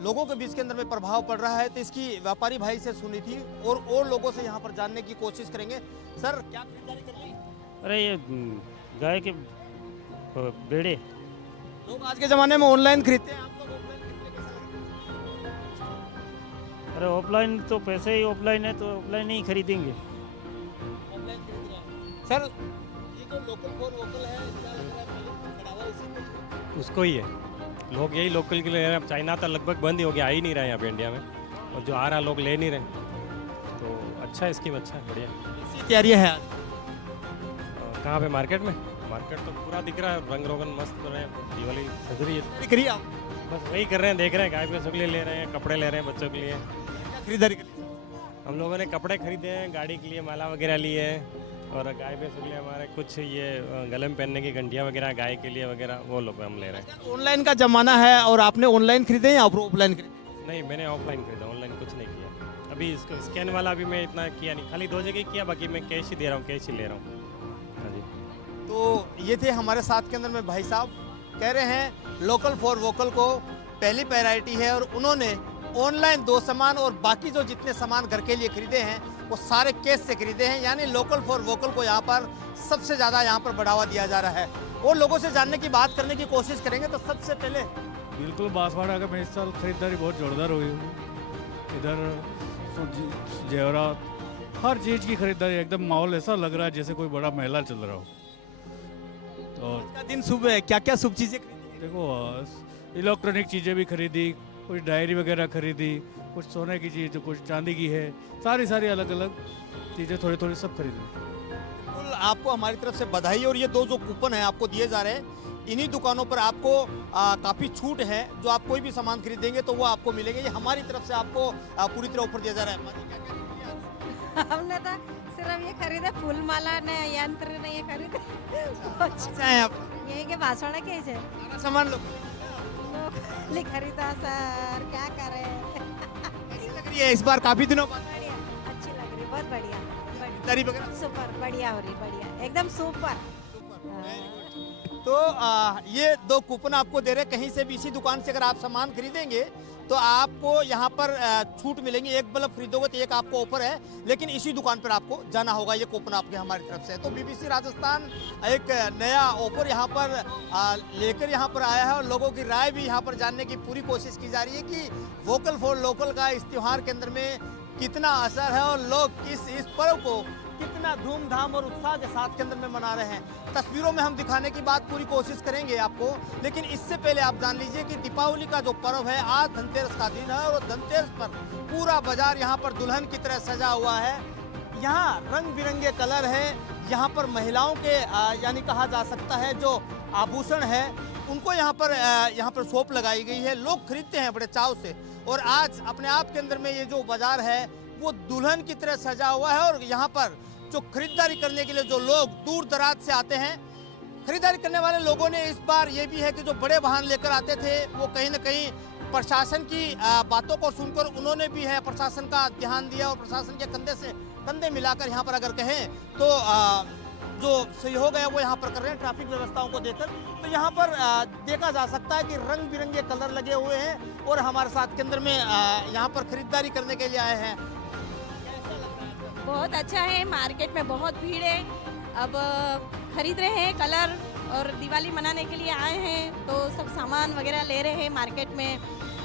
लोगों के बीच के अंदर में प्रभाव पड़ रहा है, तो इसकी व्यापारी भाई से सुनी थी और लोगों से यहाँ पर जानने की कोशिश करेंगे। सर, क्या खरीदारी कर ली? अरे ये गाय के बेड़े। लोग आज के ज़माने में ऑनलाइन खरीदते हैं, आप लोग ऑफलाइन खरीदते कैसा लगता है? अरे ऑफलाइन तो पैसे ही ऑफलाइन है तो ऑफलाइन ही खरीदेंगे। ऑफलाइन खरीद रहे हैं। सर, ये जो लोकल फॉर वोकल है, क्या लग रहा है पहले खड़ा हुआ इसी को ही है? उसको ही है। लोग यही लोकल के ले रहे हैं। अब चाइना तो लगभग बंद ही हो गया, आ ही नहीं रहा है यहाँ पे इंडिया में, और जो आ रहा लोग ले नहीं रहे। तो अच्छा है, स्कीम अच्छा है, बढ़िया। ऐसी तैयारियां हैं आज। कहाँ पे? मार्केट में? मार्केट तो पूरा दिख रहा है, रंग रोगन मस्त कर रहे हैं, दिवाली सज रही है। खरीदारी करी आप? बस वही कर रहे हैं, देख रहे हैं, गाय भैंसों के लिए ले रहे हैं, कपड़े ले रहे हैं बच्चों के लिए। क्या खरीदारी करी? हम लोगों ने कपड़े खरीदे हैं, गाड़ी के लिए माला वगैरह लिए हैं, और गाय भैंसों के लिए हमारे कुछ ये गले में पहनने की घंटियाँ वगैरह गाय के लिए वगैरह, वो लोग हम ले रहे हैं। ऑनलाइन का जमाना है और आपने ऑनलाइन खरीदे या ऑफलाइन खरीदे? नहीं, मैंने ऑफलाइन खरीदा, ऑनलाइन कुछ नहीं किया। अभी इसको स्कैन वाला भी मैं इतना किया नहीं, खाली 2 जगह किया, बाकी मैं कैश ही दे रहा हूँ, कैश ही ले रहा हूँ। हाँ जी। तो ये थे हमारे साथ के अंदर में भाई साहब, कह रहे हैं लोकल फॉर वोकल को पहली प्रायोरिटी है और उन्होंने ऑनलाइन 2 सामान और बाकी जो जितने सामान घर के लिए खरीदे हैं वो सारे कैश से खरीदे हैं। यानी लोकल फॉर वोकल को यहाँ पर सबसे ज़्यादा यहाँ पर बढ़ावा दिया जा रहा है। और लोगों से जानने की बात करने की कोशिश करेंगे। तो सबसे पहले बिल्कुल बांसवाड़ा का मैं इस साल खरीदारी बहुत जोरदार हुई है। इधर जेवरात, हर चीज़ की खरीदारी, एकदम माहौल ऐसा लग रहा है जैसे कोई बड़ा मेला चल रहा हो। तो आज का दिन शुभ है, क्या क्या शुभ चीज़ें खरीदी? देखो, इलेक्ट्रॉनिक चीज़ें भी खरीदी, कुछ डायरी वगैरह खरीदी, कुछ सोने की चीज़, कुछ चांदी की है, सारी अलग अलग चीज़ें थोड़ी थोड़ी सब खरीदी। बिल्कुल, आपको हमारी तरफ से बधाई। और ये 2 जो कूपन है आपको दिए जा रहे हैं, इन्हीं दुकानों पर आपको काफ़ी छूट है। जो आप कोई भी सामान खरीदेंगे तो वो आपको मिलेंगे। ये हमारी तरफ से आपको पूरी तरह ऑफर दिया जा रहा है। माजी, क्या क्या खरीदी आज? हमने तो सिर्फ ये खरीदे, फूल माला ने यंत्र ने ये खरीदे। अच्छा है आप यही के बांसवाड़ा के है सारा सामान लोग ले खरीदा सर, क्या करे। कैसी लग रही है इस बार काफ़ी दिनों बाद बढ़िया, अच्छी लग रही, बहुत बढ़िया, खरीदारी वगैरह? सुपर बढ़िया हो रही, बढ़िया एकदम सुपर। तो ये 2 कूपन आपको दे रहे हैं। कहीं से भी इसी दुकान से अगर आप सामान खरीदेंगे तो आपको यहाँ पर छूट मिलेंगी। एक बल्ब खरीदोगे तो एक आपको ऑफर है, लेकिन इसी दुकान पर आपको जाना होगा। ये कूपन आपके हमारी तरफ से है। तो बीबीसी राजस्थान एक नया ऑफर यहाँ पर लेकर यहाँ पर आया है और लोगों की राय भी यहाँ पर जानने की पूरी कोशिश की जा रही है कि वोकल फॉर लोकल का इस त्योहार के अंदर में कितना असर है और लोग इस पर्व को कितना धूमधाम और उत्साह के साथ के अंदर में मना रहे हैं। तस्वीरों में हम दिखाने की बात पूरी कोशिश करेंगे आपको, लेकिन इससे पहले आप जान लीजिए कि दीपावली का जो पर्व है, आज धनतेरस का दिन है और धनतेरस पर पूरा बाजार यहाँ पर दुल्हन की तरह सजा हुआ है। यहाँ रंग बिरंगे कलर है। यहाँ पर महिलाओं के यानी कहा जा सकता है जो आभूषण है उनको यहाँ पर शॉप लगाई गई है। लोग खरीदते हैं बड़े चाव से। और आज अपने आप के अंदर में ये जो बाजार है वो दुल्हन की तरह सजा हुआ है। और यहाँ पर जो खरीदारी करने के लिए जो लोग दूर दराज से आते हैं, खरीदारी करने वाले लोगों ने इस बार ये भी है कि जो बड़े वाहन लेकर आते थे वो कहीं ना कहीं प्रशासन की बातों को सुनकर उन्होंने भी है प्रशासन का ध्यान दिया और प्रशासन के कंधे से कंधे मिलाकर यहाँ पर अगर कहें तो जो सहयोग है वो यहाँ पर कर रहे हैं ट्रैफिक व्यवस्थाओं को देखकर। तो यहाँ पर देखा जा सकता है कि रंग बिरंगे कलर लगे हुए हैं और हमारे साथ के अंदर में यहाँ पर खरीदारी करने के लिए आए हैं। बहुत अच्छा है, मार्केट में बहुत भीड़ है। अब खरीद रहे हैं कलर और दिवाली मनाने के लिए आए हैं, तो सब सामान वगैरह ले रहे हैं मार्केट में।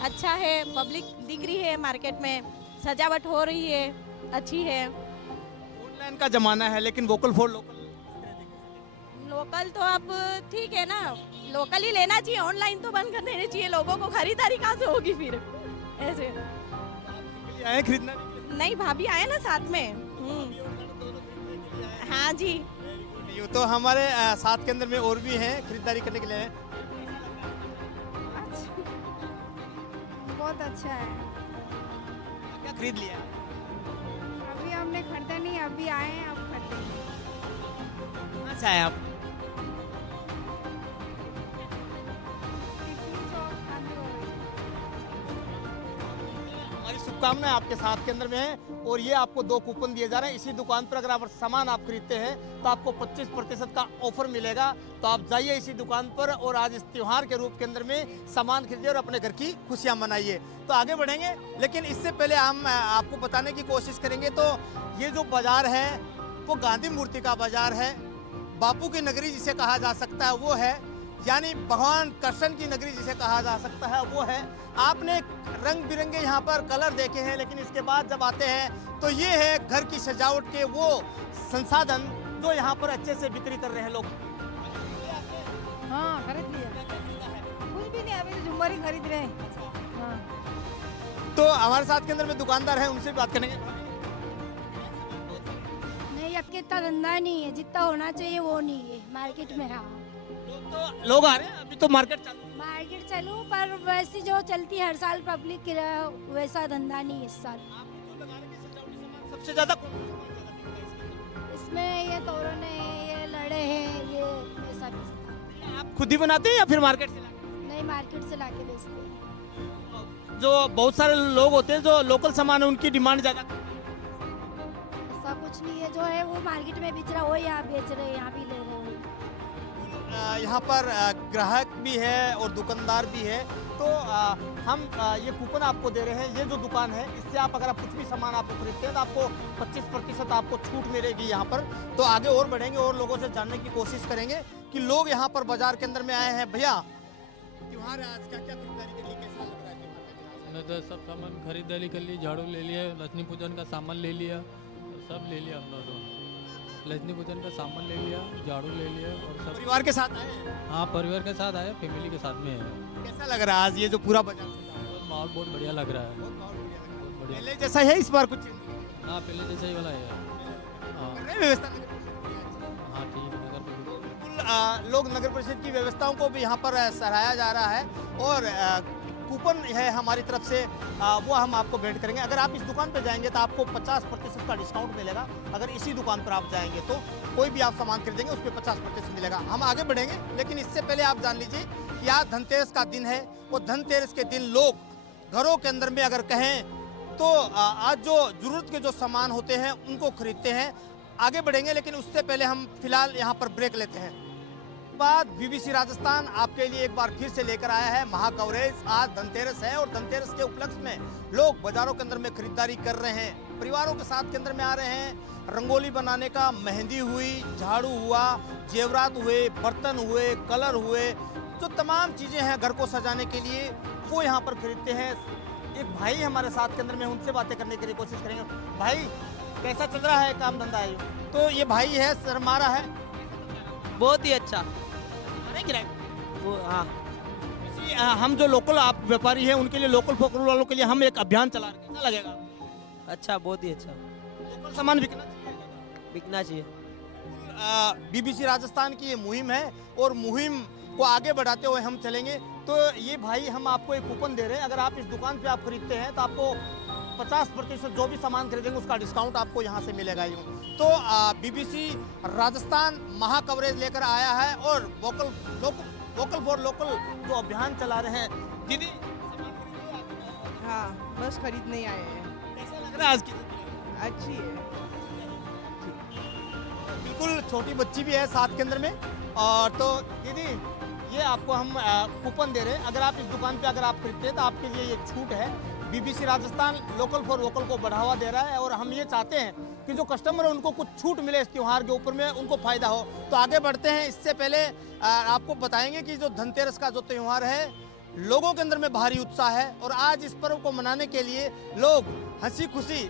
अच्छा है, पब्लिक दिख रही है मार्केट में, सजावट हो रही है, अच्छी है। ऑनलाइन का जमाना है लेकिन वोकल फॉर लोकल लोकल तो अब ठीक है ना, लोकल ही लेना चाहिए, ऑनलाइन तो बंद कर देना चाहिए। लोगों को खरीदारी कहाँ से होगी फिर ऐसे। आए खरीदना? नहीं, भाभी आए ना साथ में। हाँ जी। यूँ तो हमारे साथ के अंदर में और भी हैं खरीदारी करने के लिए। बहुत अच्छा है। क्या खरीद लिया? अभी हमने खरीदा नहीं, अभी आए हैं, अब खरीदेंगे। कहाँ से आए आप? शुभकामनाएं आपके साथ केंद्र में हैं। और ये आपको 2 कूपन दिए जा रहे हैं। इसी दुकान पर अगर आप सामान आप खरीदते हैं तो आपको 25% का ऑफर मिलेगा। तो आप जाइए इसी दुकान पर और आज इस त्योहार के रूप के अंदर में सामान खरीदिए और अपने घर की खुशियां मनाइए। तो आगे बढ़ेंगे, लेकिन इससे पहले हम आपको बताने की कोशिश करेंगे। तो ये जो बाजार है वो गांधी मूर्ति का बाजार है। बापू की नगरी जिसे कहा जा सकता है वो है, यानी भगवान कृष्ण की नगरी जिसे कहा जा सकता है वो है। आपने रंग बिरंगे यहाँ पर कलर देखे हैं, लेकिन इसके बाद जब आते हैं तो ये है घर की सजावट के वो संसाधन जो यहाँ पर अच्छे से बिक्री कर रहे हैं लोग। हाँ खरीद लिया। कुछ भी नहीं, अभी तो झुमर ही खरीद रहे हैं। हाँ। तो हमारे साथ के अंदर में दुकानदार है, उनसे भी बात करेंगे। नहीं, अब के इतना धंधा नहीं है, जितना होना चाहिए वो नहीं है मार्केट में। हाँ तो लोग आ रहे हैं, अभी तो मार्केट चालू है। मार्केट चलूँ, पर वैसी जो चलती है हर साल पब्लिक की वैसा धंधा नहीं है इस साल। आपने जो लगा रखे सजावटी सामान, सबसे ज्यादा कौन सा सामान ज्यादा बिकता है इसमें? इसमें ये तोरण है, ये लड़े हैं, ये सब बेचता। आप खुद ही बनाते हैं या फिर मार्केट से लाते नहीं, मार्केट से लाके बेचते हैं। हैं? जो बहुत सारे लोग होते हैं जो लोकल सामान है उनकी डिमांड ज्यादा। ऐसा कुछ नहीं है, जो है वो मार्केट में बेच रहा है वो यहाँ बेच रहे हैं, यहाँ भी ले रहे हैं। यहाँ पर ग्राहक भी है और दुकानदार भी है। तो हम ये कूपन आपको दे रहे हैं। ये जो दुकान है इससे आप अगर आप कुछ भी सामान आपको खरीदते हैं तो आपको 25% आपको छूट मिलेगी यहाँ पर। तो आगे और बढ़ेंगे और लोगों से जानने की कोशिश करेंगे कि लोग यहाँ पर बाजार के अंदर में आए हैं। भैया, त्योहार है आज, क्या क्या खरीदारी के लिए कैसा लग रहा है त्योहार? हमने तो सब सामान खरीदारी कर ली, झाड़ू ले लिया, लक्ष्मी पूजन का सामान ले लिया, सब ले लिया हमने तो। लक्ष्मी पूजन का सामान ले लिया, झाड़ू ले लिया और सब। परिवार के साथ आए हैं? हाँ, परिवार के साथ आए, फैमिली के साथ में है। कैसा लग रहा है आज ये जो पूरा बाजार सजा है? माहौल बहुत बढ़िया लग रहा है, बहुत बढ़िया लग रहा है। बहुत बढ़िया। पहले जैसा है इस बार कुछ हाँ, पहले जैसा ही वाला है। हाँ कर रहे हैं व्यवस्था नगर परिषद की? हाँ, ठीक है। नगर परिषद बिल्कुल, लोग नगर परिषद की व्यवस्थाओं को भी यहाँ पर सराहाया जा रहा है। और कूपन है हमारी तरफ से, वो हम आपको भेंट करेंगे। अगर आप इस दुकान पर जाएंगे तो आपको 50% का डिस्काउंट मिलेगा। अगर इसी दुकान पर आप जाएंगे तो कोई भी आप सामान खरीदेंगे उस पर 50% मिलेगा। हम आगे बढ़ेंगे, लेकिन इससे पहले आप जान लीजिए कि आज धनतेरस का दिन है। वो धनतेरस के दिन लोग घरों के अंदर में अगर कहें तो आज जो जरूरत के जो सामान होते हैं उनको खरीदते हैं। आगे बढ़ेंगे, लेकिन उससे पहले हम फिलहाल यहाँ पर ब्रेक लेते हैं। बाद बीबीसी राजस्थान आपके लिए एक बार फिर से लेकर आया है महा कवरेज। आज धनतेरस है और धनतेरस के उपलक्ष्य में लोग बाजारों के अंदर में खरीदारी कर रहे हैं, परिवारों के साथ के अंदर में आ रहे हैं। रंगोली बनाने का, मेहंदी हुई, झाड़ू हुआ, जेवरात हुए, बर्तन हुए, कलर हुए, जो तमाम चीज़ें हैं घर को सजाने के लिए वो यहाँ पर खरीदते हैं। एक भाई हमारे साथ के अंदर में, उनसे बातें करने के लिए कोशिश करेंगे। भाई, कैसा चल रहा है काम धंधा? है तो ये भाई है, सरमारा है, बहुत ही अच्छा। वो हाँ, हम जो लोकल आप व्यापारी हैं उनके लिए, लोकल फोकल वालों के लिए हम एक अभियान चला रहे हैं। कैसा लगेगा? अच्छा, बहुत ही अच्छा। लोकल सामान बिकना चाहिए। बिकना चाहिए। बीबीसी राजस्थान की ये मुहिम है और मुहिम को आगे बढ़ाते हुए हम चलेंगे। तो ये भाई, हम आपको एक कूपन दे रहे हैं। अगर आप इस दुकान पे आप खरीदते हैं तो आपको 50% जो भी सामान खरीदेंगे उसका डिस्काउंट आपको यहाँ से मिलेगा। यूँ तो बीबीसी राजस्थान महा कवरेज लेकर आया है और वोकल फॉर लोकल जो अभियान चला रहे हैं। दीदी, हाँ, बस खरीदने ही आए हैं। कैसा लग रहा है आज की? अच्छी है। बिल्कुल, छोटी बच्ची भी है साथ के अंदर में। और तो दीदी, ये आपको हम कूपन दे रहे हैं। अगर आप इस दुकान पे अगर आप खरीदते हैं तो आपके लिए ये छूट है। BBC Rajasthan local for vocal को बढ़ावा दे रहा है और हम ये चाहते हैं कि जो कस्टमर है उनको कुछ छूट मिले इस त्योहार के ऊपर में, उनको फायदा हो। तो आगे बढ़ते हैं। इससे पहले आपको बताएंगे कि जो धनतेरस का जो त्यौहार है, लोगों के अंदर में भारी उत्साह है और आज इस पर्व को मनाने के लिए लोग हंसी खुशी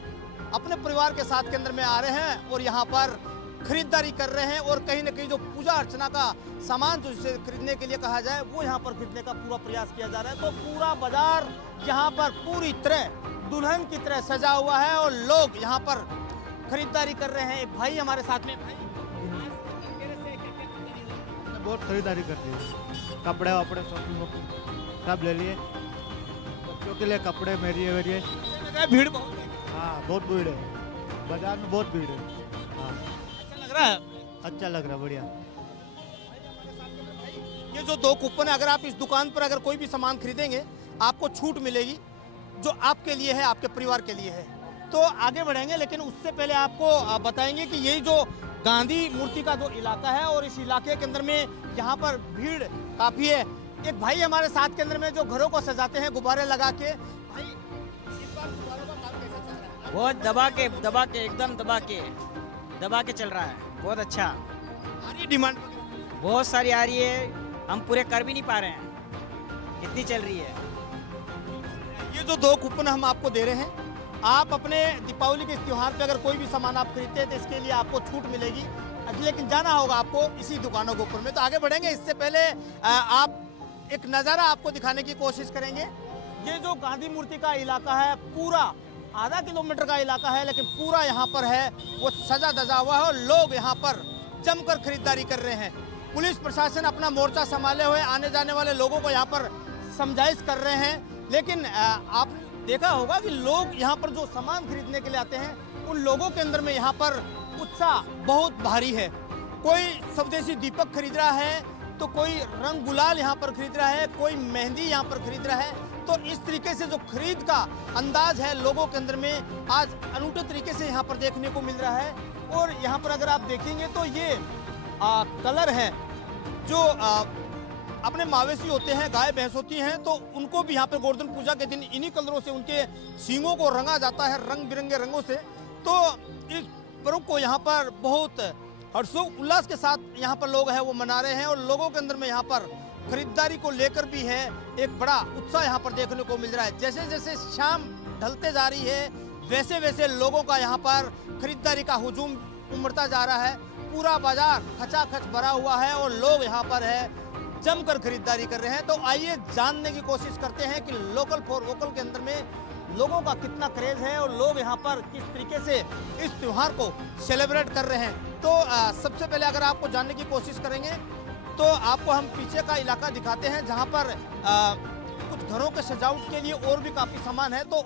अपने परिवार के साथ के अंदर में आ रहे हैं और यहाँ पर खरीदारी कर रहे हैं। और कहीं ना कहीं जो पूजा अर्चना का सामान जो इसे खरीदने के लिए कहा जाए वो यहाँ पर खरीदने का पूरा प्रयास किया जा रहा है। तो पूरा बाजार यहाँ पर पूरी तरह दुल्हन की तरह सजा हुआ है और लोग यहाँ पर खरीदारी कर रहे हैं। एक भाई हमारे साथ में। भाई, बहुत खरीदारी करती है, कपड़े वपड़े सब ले लिए। बच्चों के लिए कपड़े मेरी भीड़ बहुत है। हाँ, बहुत भीड़ है, बाजार में बहुत भीड़ है। हाँ, अच्छा लग रहा है? अच्छा लग रहा है, बढ़िया। ये जो 2 कूपन है, अगर आप इस दुकान पर अगर कोई भी सामान खरीदेंगे आपको छूट मिलेगी। जो आपके लिए है, आपके परिवार के लिए है। तो आगे बढ़ेंगे, लेकिन उससे पहले आपको बताएंगे कि यही जो गांधी मूर्ति का जो इलाका है और इस इलाके के अंदर में यहाँ पर भीड़ काफ़ी है। एक भाई हमारे साथ के अंदर में जो घरों को सजाते हैं गुब्बारे लगा के। भाई, इस बार गुब्बारों का काम कैसे चल रहा है? बहुत दबा के एकदम दबा के चल रहा है। बहुत अच्छा, आ रही डिमांड? बहुत सारी आ रही है, हम पूरे कर भी नहीं पा रहे हैं, इतनी चल रही है। ये जो 2 कूपन हम आपको दे रहे हैं, आप अपने दीपावली के इस त्योहार पे अगर कोई भी सामान आप खरीदते हैं तो इसके लिए आपको छूट मिलेगी, लेकिन जाना होगा आपको इसी दुकानों के ऊपर में। तो आगे बढ़ेंगे, इससे पहले आप एक नज़ारा आपको दिखाने की कोशिश करेंगे। ये जो गांधी मूर्ति का इलाका है, पूरा आधा किलोमीटर का इलाका है, लेकिन पूरा यहाँ पर है वो सजा धजा हुआ है और लोग यहाँ पर जमकर खरीदारी कर रहे हैं। पुलिस प्रशासन अपना मोर्चा संभाले हुए आने जाने वाले लोगों को यहाँ पर समझाइश कर रहे हैं, लेकिन आप देखा होगा कि लोग यहाँ पर जो सामान खरीदने के लिए आते हैं उन लोगों के अंदर में यहाँ पर उत्साह बहुत भारी है। कोई स्वदेशी दीपक खरीद रहा है, तो कोई रंग गुलाल यहाँ पर खरीद रहा है, कोई मेहंदी यहाँ पर खरीद रहा है। तो इस तरीके से जो खरीद का अंदाज है लोगों के अंदर में आज अनूठे तरीके से यहाँ पर देखने को मिल रहा है। और यहाँ पर अगर आप देखेंगे तो ये कलर है जो अपने मावेशी होते हैं, गाय भैंस होती हैं, तो उनको भी यहाँ पे गोवर्धन पूजा के दिन इन्हीं कलरों से उनके सींगों को रंगा जाता है, रंग बिरंगे रंगों से। तो इस पर्व को यहाँ पर बहुत हर्षोल्लास के साथ यहाँ पर लोग हैं वो मना रहे हैं और लोगों के अंदर में यहाँ पर खरीदारी को लेकर भी है एक बड़ा उत्साह यहाँ पर देखने को मिल रहा है। जैसे जैसे शाम ढलते जा रही है वैसे वैसे लोगों का यहाँ पर खरीदारी का हुजूम उमड़ता जा रहा है। पूरा बाजार खचाखच भरा हुआ है और लोग यहाँ पर है जमकर खरीदारी कर रहे हैं। तो आइए जानने की कोशिश करते हैं कि लोकल फॉर वोकल के अंदर में लोगों का कितना क्रेज है और लोग यहाँ पर किस तरीके से इस त्योहार को सेलिब्रेट कर रहे हैं। तो सबसे पहले अगर आपको जानने की कोशिश करेंगे तो आपको हम पीछे का इलाका दिखाते हैं जहाँ पर कुछ घरों के सजावट के लिए और भी काफ़ी सामान है, तो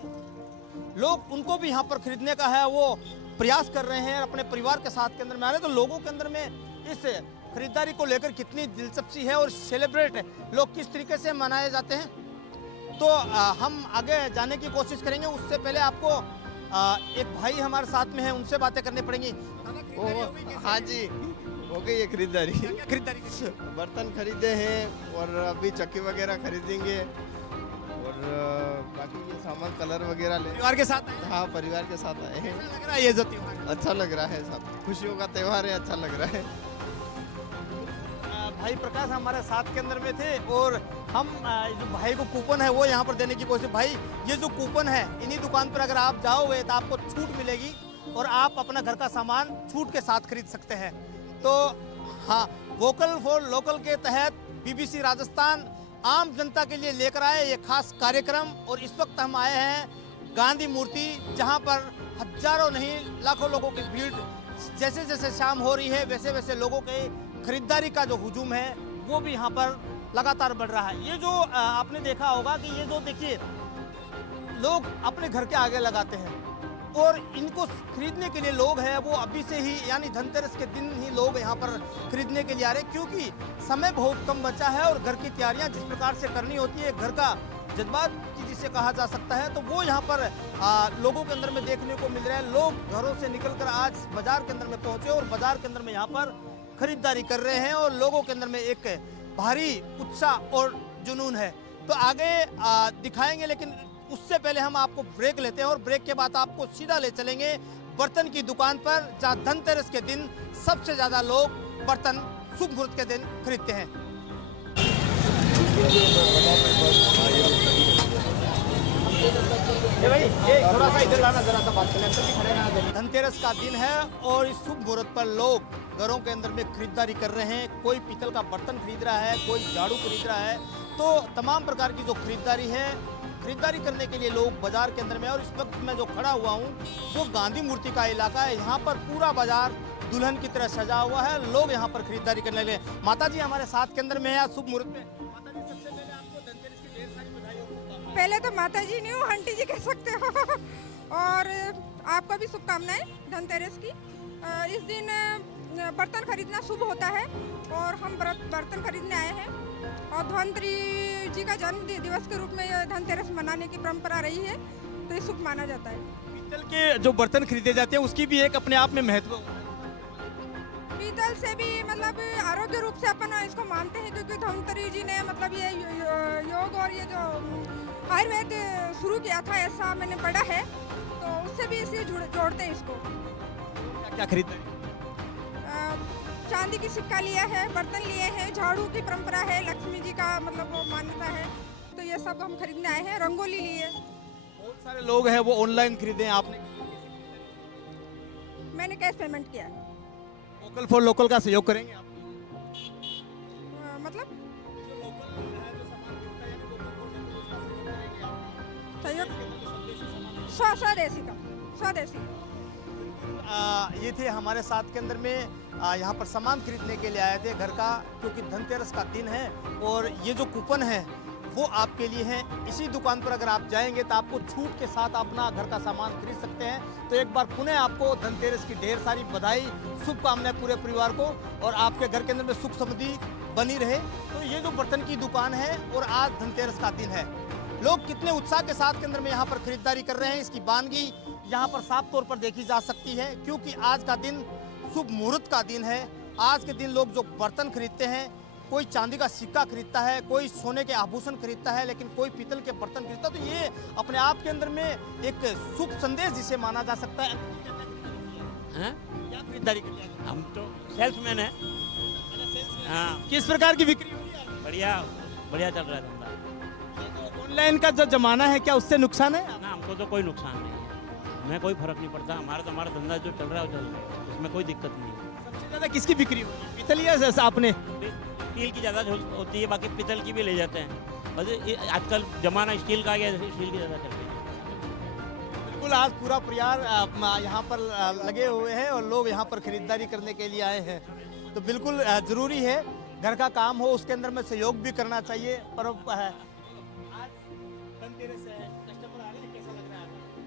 लोग उनको भी यहाँ पर खरीदने का है वो प्रयास कर रहे हैं अपने परिवार के साथ के अंदर में आ रहे हैं। तो लोगों के अंदर में इस खरीदारी को लेकर कितनी दिलचस्पी है और सेलिब्रेट लोग किस तरीके से मनाए जाते हैं, तो हम आगे जाने की कोशिश करेंगे। उससे पहले आपको एक भाई हमारे साथ में है, उनसे बातें करनी पड़ेंगी। हाँ जी, हो गई है खरीदारी। खरीदारी बर्तन खरीदे हैं और अभी चक्की वगैरह खरीदेंगे और बाकी ये सामान कलर वगैरह ले। परिवार के साथ? हाँ, परिवार के साथ आए हैं। लग रहा है ये जो त्योहार अच्छा लग रहा है, सब खुशियों का त्योहार है, अच्छा लग रहा है। भाई प्रकाश हमारे साथ के अंदर में थे और हम जो भाई को कूपन है वो यहाँ पर देने की कोशिश। भाई ये जो कूपन है इन्हीं दुकान पर अगर आप जाओगे तो आपको छूट मिलेगी और आप अपना घर का सामान छूट के साथ खरीद सकते हैं। तो हाँ, वोकल फॉर लोकल के तहत BBC राजस्थान आम जनता के लिए लेकर आए ये खास कार्यक्रम। और इस वक्त हम आए हैं गांधी मूर्ति, जहाँ पर हजारों नहीं लाखों लोगों की भीड़ जैसे जैसे शाम हो रही है वैसे वैसे लोगों के खरीदारी का जो हुजूम है वो भी यहाँ पर लगातार बढ़ रहा है। ये जो आपने देखा होगा कि ये जो देखिए लोग अपने घर के आगे लगाते हैं और इनको खरीदने के लिए लोग हैं वो अभी से ही यानी धनतेरस के दिन ही लोग यहाँ पर खरीदने के लिए आ रहे हैं, क्योंकि समय बहुत कम बचा है और घर की तैयारियाँ जिस प्रकार से करनी होती है, घर का जज्बात जिसे कहा जा सकता है, तो वो यहाँ पर लोगों के अंदर में देखने को मिल रहा है। लोग घरों से निकलकर आज बाजार के अंदर में पहुंचे और बाजार के अंदर में यहाँ पर खरीदारी कर रहे हैं और लोगों के अंदर में एक भारी उत्साह और जुनून है। तो आगे दिखाएंगे, लेकिन उससे पहले हम आपको ब्रेक लेते हैं और ब्रेक के बाद आपको सीधा ले चलेंगे बर्तन की दुकान पर, जहाँ धनतेरस के दिन सबसे ज़्यादा लोग बर्तन शुभ मुहूर्त के दिन खरीदते हैं। थोड़ा सा इधर लाना, जरा सा बात करें। धनतेरस का दिन है और इस शुभ मुहूर्त पर लोग घरों के अंदर में खरीदारी कर रहे हैं। कोई पीतल का बर्तन खरीद रहा है, कोई झाड़ू खरीद रहा है, तो तमाम प्रकार की जो खरीदारी है, खरीदारी करने के लिए लोग बाजार के अंदर में। और इस वक्त मैं जो खड़ा हुआ हूँ वो गांधी मूर्ति का इलाका है। यहाँ पर पूरा बाजार दुल्हन की तरह सजा हुआ है, लोग यहाँ पर खरीदारी करने लगे। माता जी हमारे साथ के अंदर में है शुभ मुहूर्त में। माता जी, सबसे पहले आपको धनतेरस की ढेर सारी बधाई हो। पहले तो माता जी नहीं हो, आंटी जी कह सकते हो। और आपको भी शुभकामनाएं धनतेरस की। इस दिन बर्तन खरीदना शुभ होता है और हम बर्तन खरीदने आए हैं और धनतेरी जी का जन्म दिवस के रूप में ये धनतेरस मनाने की परंपरा रही है, तो ये शुभ माना जाता है। पीतल के जो बर्तन खरीदे जाते हैं उसकी भी एक अपने आप में महत्व होता है। पीतल से भी मतलब आरोग्य रूप से अपन इसको मानते हैं, क्योंकि धनतेरी जी ने मतलब ये योग और ये जो आयुर्वेद शुरू किया था, ऐसा मैंने पढ़ा है, तो उससे भी इसे जोड़ते हैं इसको। क्या खरीदते हैं? चांदी की सिक्का लिया है, बर्तन लिए हैं, झाड़ू की परंपरा है, लक्ष्मी जी का मतलब वो मान्यता है, तो ये सब हम खरीदने आए हैं। रंगोली लिए। बहुत सारे लोग हैं वो ऑनलाइन खरीदे हैं, आपने? मैंने कैश पेमेंट किया है। वोकल फॉर लोकल का सहयोग करेंगे आप? मतलब सहयोग स्वदेशी का स्वदेशी। ये थे हमारे साथ के अंदर में यहाँ पर सामान खरीदने के लिए आए थे घर का, क्योंकि धनतेरस का दिन है और ये जो कूपन है वो आपके लिए है। इसी दुकान पर अगर आप जाएंगे तो आपको छूट के साथ अपना घर का सामान खरीद सकते हैं। तो एक बार पुनः आपको धनतेरस की ढेर सारी बधाई, शुभकामनाएं पूरे परिवार को, और आपके घर के अंदर में सुख समृद्धि बनी रहे। तो ये जो बर्तन की दुकान है और आज धनतेरस का दिन है, लोग कितने उत्साह के साथ के अंदर में यहाँ पर खरीदारी कर रहे हैं, इसकी बानगी यहाँ पर साफ तौर पर देखी जा सकती है। क्योंकि आज का दिन शुभ मुहूर्त का दिन है। आज के दिन लोग जो बर्तन खरीदते हैं, कोई चांदी का सिक्का खरीदता है, कोई सोने के आभूषण खरीदता है, लेकिन कोई पीतल के बर्तन खरीदता है। तो ये अपने आप के अंदर में एक शुभ संदेश जिसे माना जा सकता है। क्या खरीदारी करते हैं? हम तो सेल्समैन है। हाँ। किस प्रकार की बिक्री हो रही है? बढ़िया बढ़िया चल रहा है धंधा। ऑनलाइन का जो जमाना है, क्या उससे नुकसान है? ना, हमको तो कोई नुकसान नहीं है, हमें कोई फर्क नहीं पड़ता। हमारा धंधा जो चल रहा है वो चल रहा है, उसमें कोई दिक्कत नहीं है। सबसे ज्यादा किसकी बिक्री हो रही है, पीतल या जैसा आपने? स्टील की ज़्यादा होती है, बाकी पीतल की भी ले जाते हैं। बस आजकल जमाना स्टील का आ गया, स्टील की ज़्यादा चल रही है। बिल्कुल, आज पूरा परिवार यहाँ पर लगे हुए हैं और लोग यहाँ पर खरीदारी करने के लिए आए हैं। तो बिल्कुल जरूरी है, घर का काम हो उसके अंदर में सहयोग भी करना चाहिए। पर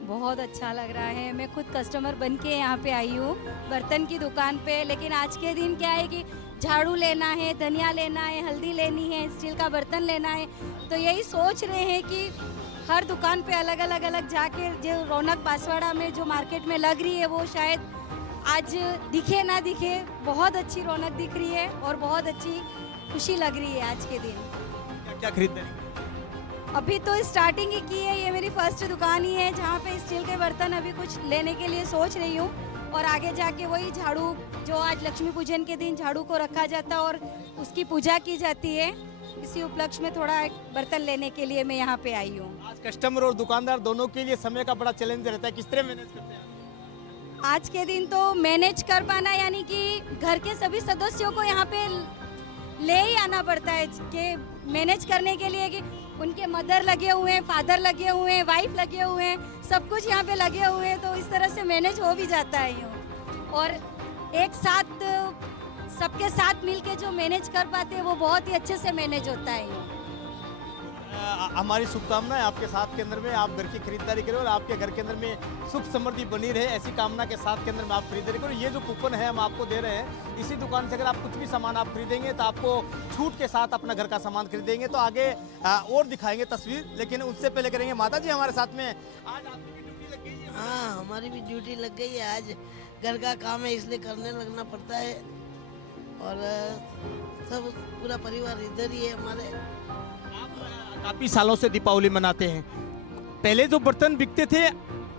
बहुत अच्छा लग रहा है। मैं खुद कस्टमर बन के यहाँ पे आई हूँ बर्तन की दुकान पे। लेकिन आज के दिन क्या है कि झाड़ू लेना है, धनिया लेना है, हल्दी लेनी है, स्टील का बर्तन लेना है। तो यही सोच रहे हैं कि हर दुकान पे अलग अलग जाके जो रौनक बांसवाड़ा में जो मार्केट में लग रही है वो शायद आज दिखे ना दिखे, बहुत अच्छी रौनक दिख रही है और बहुत अच्छी खुशी लग रही है आज के दिन। क्या खरीदते हैं? अभी तो स्टार्टिंग ही की है, ये मेरी फर्स्ट दुकान ही है जहाँ पे स्टील के बर्तन अभी कुछ लेने के लिए सोच रही हूँ। और आगे जाके वही झाड़ू, जो आज लक्ष्मी पूजन के दिन झाड़ू को रखा जाता है और उसकी पूजा की जाती है, इसी उपलक्ष्य में थोड़ा एक बर्तन लेने के लिए मैं यहाँ पे आई हूँ। आज कस्टमर और दुकानदार दोनों के लिए समय का बड़ा चैलेंज रहता है, किस तरह मैनेज करते हैं? आज के दिन तो मैनेज कर पाना, यानी कि घर के सभी सदस्यों को यहाँ पे ले ही आना पड़ता है कि मैनेज करने के लिए, कि उनके मदर लगे हुए हैं, फादर लगे हुए हैं, वाइफ लगे हुए हैं, सब कुछ यहाँ पे लगे हुए हैं। तो इस तरह से मैनेज हो भी जाता है यूँ। और एक साथ सबके साथ मिलके जो मैनेज कर पाते हैं वो बहुत ही अच्छे से मैनेज होता है यूँ। हमारी शुभकामनाएं आपके साथ के अंदर में, आप घर की खरीदारी करें और आपके घर के अंदर में सुख समृद्धि बनी रहे, ऐसी कामना के साथ के अंदर में आप खरीदारी करें। ये जो कूपन है हम आपको दे रहे हैं, इसी दुकान से अगर आप कुछ भी सामान आप खरीदेंगे तो आपको छूट के साथ अपना घर का सामान खरीदेंगे। तो आगे और दिखाएंगे तस्वीर, लेकिन उससे पहले करेंगे माता जी हमारे साथ में। आज आपकी भी ड्यूटी लग गई है? हाँ, हमारी भी ड्यूटी लग गई है। आज घर का काम है इसलिए करने लगना पड़ता है, और सब पूरा परिवार इधर ही है हमारे। काफी सालों से दीपावली मनाते हैं। पहले जो बर्तन बिकते थे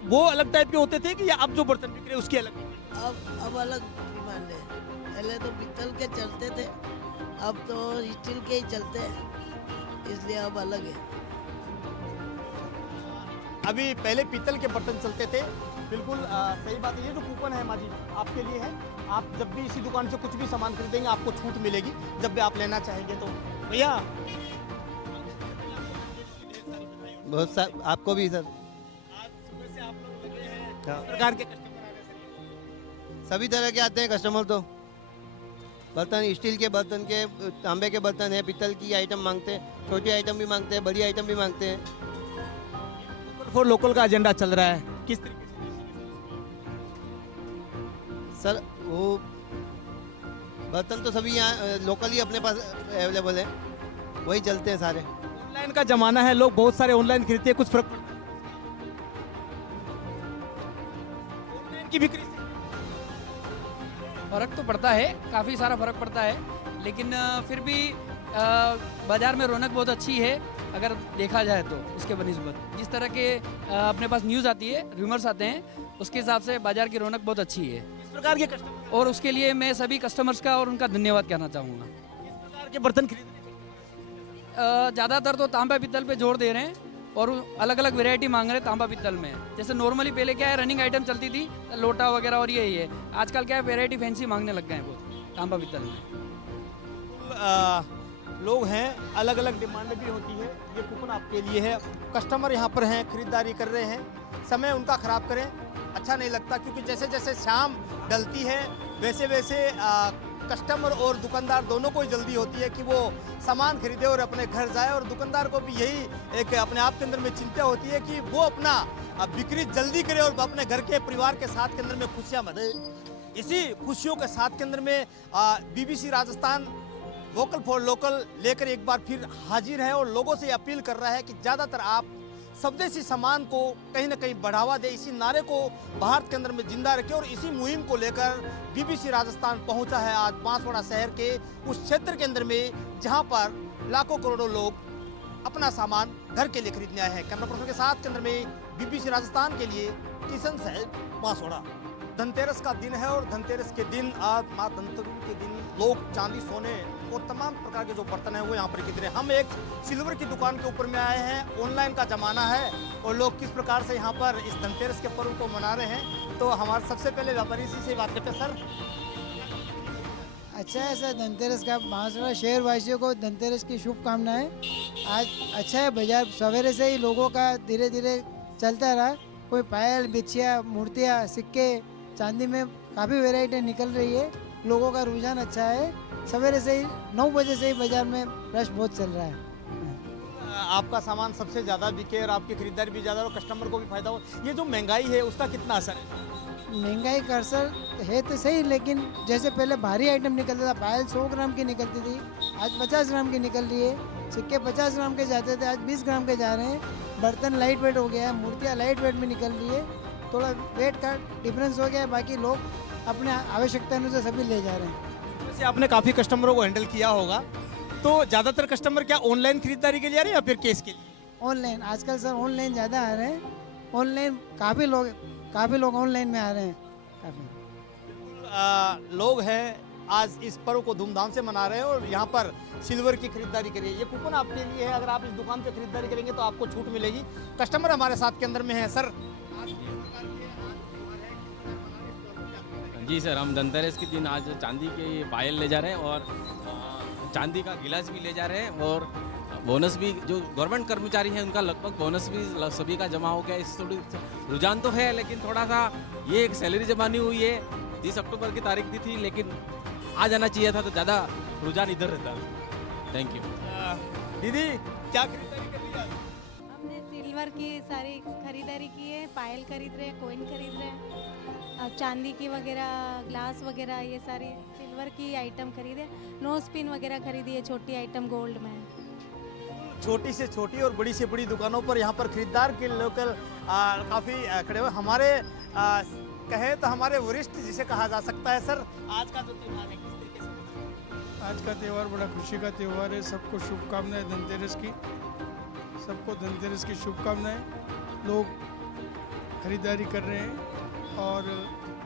वो अलग टाइप के होते थे कि या अब जो बर्तन बिक रहे उसकी अलग? अब अलग डिमांड है। पहले तो पीतल के चलते थे, अब तो स्टील के ही चलते हैं, इसलिए अब अलग है। अभी पहले पीतल के बर्तन चलते थे, बिल्कुल सही बात है। ये जो कूपन है माँ जी आपके लिए है, आप जब भी इसी दुकान से कुछ भी सामान खरीदेंगे आपको छूट मिलेगी जब भी आप लेना चाहेंगे। तो भैया बहुत आपको भी सर। प्रकार के कस्टमर आ रहे हैं? सभी तरह के आते हैं कस्टमर। तो बर्तन स्टील के बर्तन के, तांबे के बर्तन है, पीतल की आइटम मांगते हैं, छोटी आइटम भी मांगते हैं, बड़ी आइटम भी मांगते हैं। फॉर लोकल का एजेंडा चल रहा है, किस तरीके से? सर वो बर्तन तो सभी यहाँ लोकल ही अपने पास अवेलेबल है, वही चलते हैं सारे। ऑनलाइन का जमाना है, लोग बहुत सारे ऑनलाइन खरीदते हैं, कुछ फर्क पड़ता है ऑनलाइन की बिक्री से? फ़र्क तो पड़ता है, काफ़ी सारा फ़र्क पड़ता है, लेकिन फिर भी बाज़ार में रौनक बहुत अच्छी है अगर देखा जाए तो उसके बनिस्बत। जिस तरह के अपने पास न्यूज़ आती है, रूमर्स आते हैं, उसके हिसाब से बाज़ार की रौनक बहुत अच्छी है। किस प्रकार के कस्टमर, और उसके लिए मैं सभी कस्टमर्स का और उनका धन्यवाद कहना चाहूँगा। किस प्रकार के बर्तन खरीद ज़्यादातर तो तांबा पित्तल पे जोर दे रहे हैं और अलग अलग वैरायटी मांग रहे हैं तांबा पित्तल में। जैसे नॉर्मली पहले क्या है रनिंग आइटम चलती थी लोटा वगैरह और यही है, आजकल क्या है वैरायटी फैंसी मांगने लग गए हैं बहुत तांबा पित्तल में। लोग हैं, अलग अलग डिमांड भी होती है। ये कूपन आपके लिए है, कस्टमर यहाँ पर हैं, खरीदारी कर रहे हैं, समय उनका खराब करें अच्छा नहीं लगता, क्योंकि जैसे जैसे शाम ढलती है वैसे वैसे कस्टमर और दुकानदार दोनों को जल्दी होती है कि वो सामान खरीदे और अपने घर जाए, और दुकानदार को भी यही एक अपने आप के अंदर में चिंता होती है कि वो अपना बिक्री जल्दी करे और अपने घर के परिवार के साथ के अंदर में खुशियाँ मनाए। इसी खुशियों के साथ के अंदर में BBC Rajasthan vocal for local लेकर एक बार फिर हाजिर है और लोगों से अपील कर रहा है कि ज़्यादातर आप स्वदेशी सामान को कहीं ना कहीं बढ़ावा दे। इसी नारे को भारत के अंदर में जिंदा रखे और इसी मुहिम को लेकर BBC राजस्थान पहुंचा है आज बांसवाड़ा शहर के उस क्षेत्र के अंदर में जहां पर लाखों करोड़ों लोग अपना सामान घर के लिए खरीदने आए हैं। कैमरा पर्सन के साथ के अंदर में BBC राजस्थान के लिए किशन साहब, बांसवाड़ा। धनतेरस का दिन है और धनतेरस के दिन आज माँ धनतेरस के दिन लोग चांदी सोने और तमाम प्रकार के जो बर्तन हैं वो यहाँ पर खरीद रहे हैं। हम एक सिल्वर की दुकान के ऊपर में आए हैं। ऑनलाइन का ज़माना है और लोग किस प्रकार से यहाँ पर इस धनतेरस के पर्व को मना रहे हैं, तो हमारे सबसे पहले व्यापारी से बात करते हैं। सर अच्छा है सर, धनतेरस का बांसवाड़ा शहर वासियों को धनतेरस की शुभकामनाएं। आज अच्छा है, बाजार सवेरे से ही लोगों का धीरे धीरे चलता रहा। कोई पायल, बिछिया, मूर्तियाँ, सिक्के, चांदी में काफ़ी वैरायटी निकल रही है। लोगों का रुझान अच्छा है। सवेरे से ही 9 बजे से ही बाजार में रश बहुत चल रहा है। आपका सामान सबसे ज़्यादा बिके और आपकी खरीदारी भी ज़्यादा और कस्टमर को भी फायदा हो। ये जो महंगाई है उसका कितना असर है? महंगाई का असर है तो सही, लेकिन जैसे पहले भारी आइटम निकलता था, पायल 100 ग्राम की निकलती थी, आज 50 ग्राम की निकल रही है। सिक्के 50 ग्राम के जाते थे, आज 20 ग्राम के जा रहे हैं। बर्तन लाइट वेट हो गया है, मूर्तियाँ लाइट वेट में निकल रही है। थोड़ा वेट का डिफरेंस हो गया है, बाकी लोग अपने आवश्यकता अनुसार सभी ले जा रहे हैं। वैसे आपने काफ़ी कस्टमरों को हैंडल किया होगा, तो ज़्यादातर कस्टमर क्या ऑनलाइन खरीदारी के लिए आ रहे हैं या फिर कैश के लिए? ऑनलाइन, आजकल सर ऑनलाइन ज़्यादा आ रहे हैं। ऑनलाइन काफ़ी लोग ऑनलाइन में आ रहे हैं। काफ़ी लोग हैं आज इस पर्व को धूमधाम से मना रहे हैं और यहाँ पर सिल्वर की खरीदारी करिए। ये कूपन आपके लिए है, अगर आप इस दुकान पे खरीदारी करेंगे तो आपको छूट मिलेगी। कस्टमर हमारे साथ के अंदर में है। सर जी सर, हम धनतेरस के दिन आज चांदी के पायल ले जा रहे हैं और चांदी का गिलास भी ले जा रहे हैं और बोनस भी, जो गवर्नमेंट कर्मचारी हैं उनका लगभग बोनस भी सभी का जमा हो गया। इस थोड़ी रुझान तो है, लेकिन थोड़ा सा ये एक सैलरी जमा नहीं हुई है। 30 अक्टूबर की तारीख दी थी, लेकिन आ जाना चाहिए था तो ज़्यादा रुझान इधर रहता। Thank you. दीदी क्या खरीदारी कर ली आज? हमने सिल्वर की सारी खरीदारी की है, पायल खरीद रहे हैं, कॉइन खरीद रहे हैं, चांदी की वगैरह, ग्लास वगैरह, ये सारी सिल्वर की आइटम खरीदे। नो स्पिन वगैरह खरीदी है, छोटी आइटम गोल्ड में। छोटी से छोटी और बड़ी से बड़ी दुकानों पर यहाँ पर खरीदार के लोकल काफ़ी खड़े हुए। हमारे कहे तो हमारे वरिष्ठ जिसे कहा जा सकता है। सर आज का जो त्यौहार है किस तरीके से? आज का त्यौहार बड़ा खुशी का त्यौहार है। सबको शुभकामनाएं धनतेरस की। सबको धनतेरस की शुभकामनाएं। लोग खरीदारी कर रहे हैं और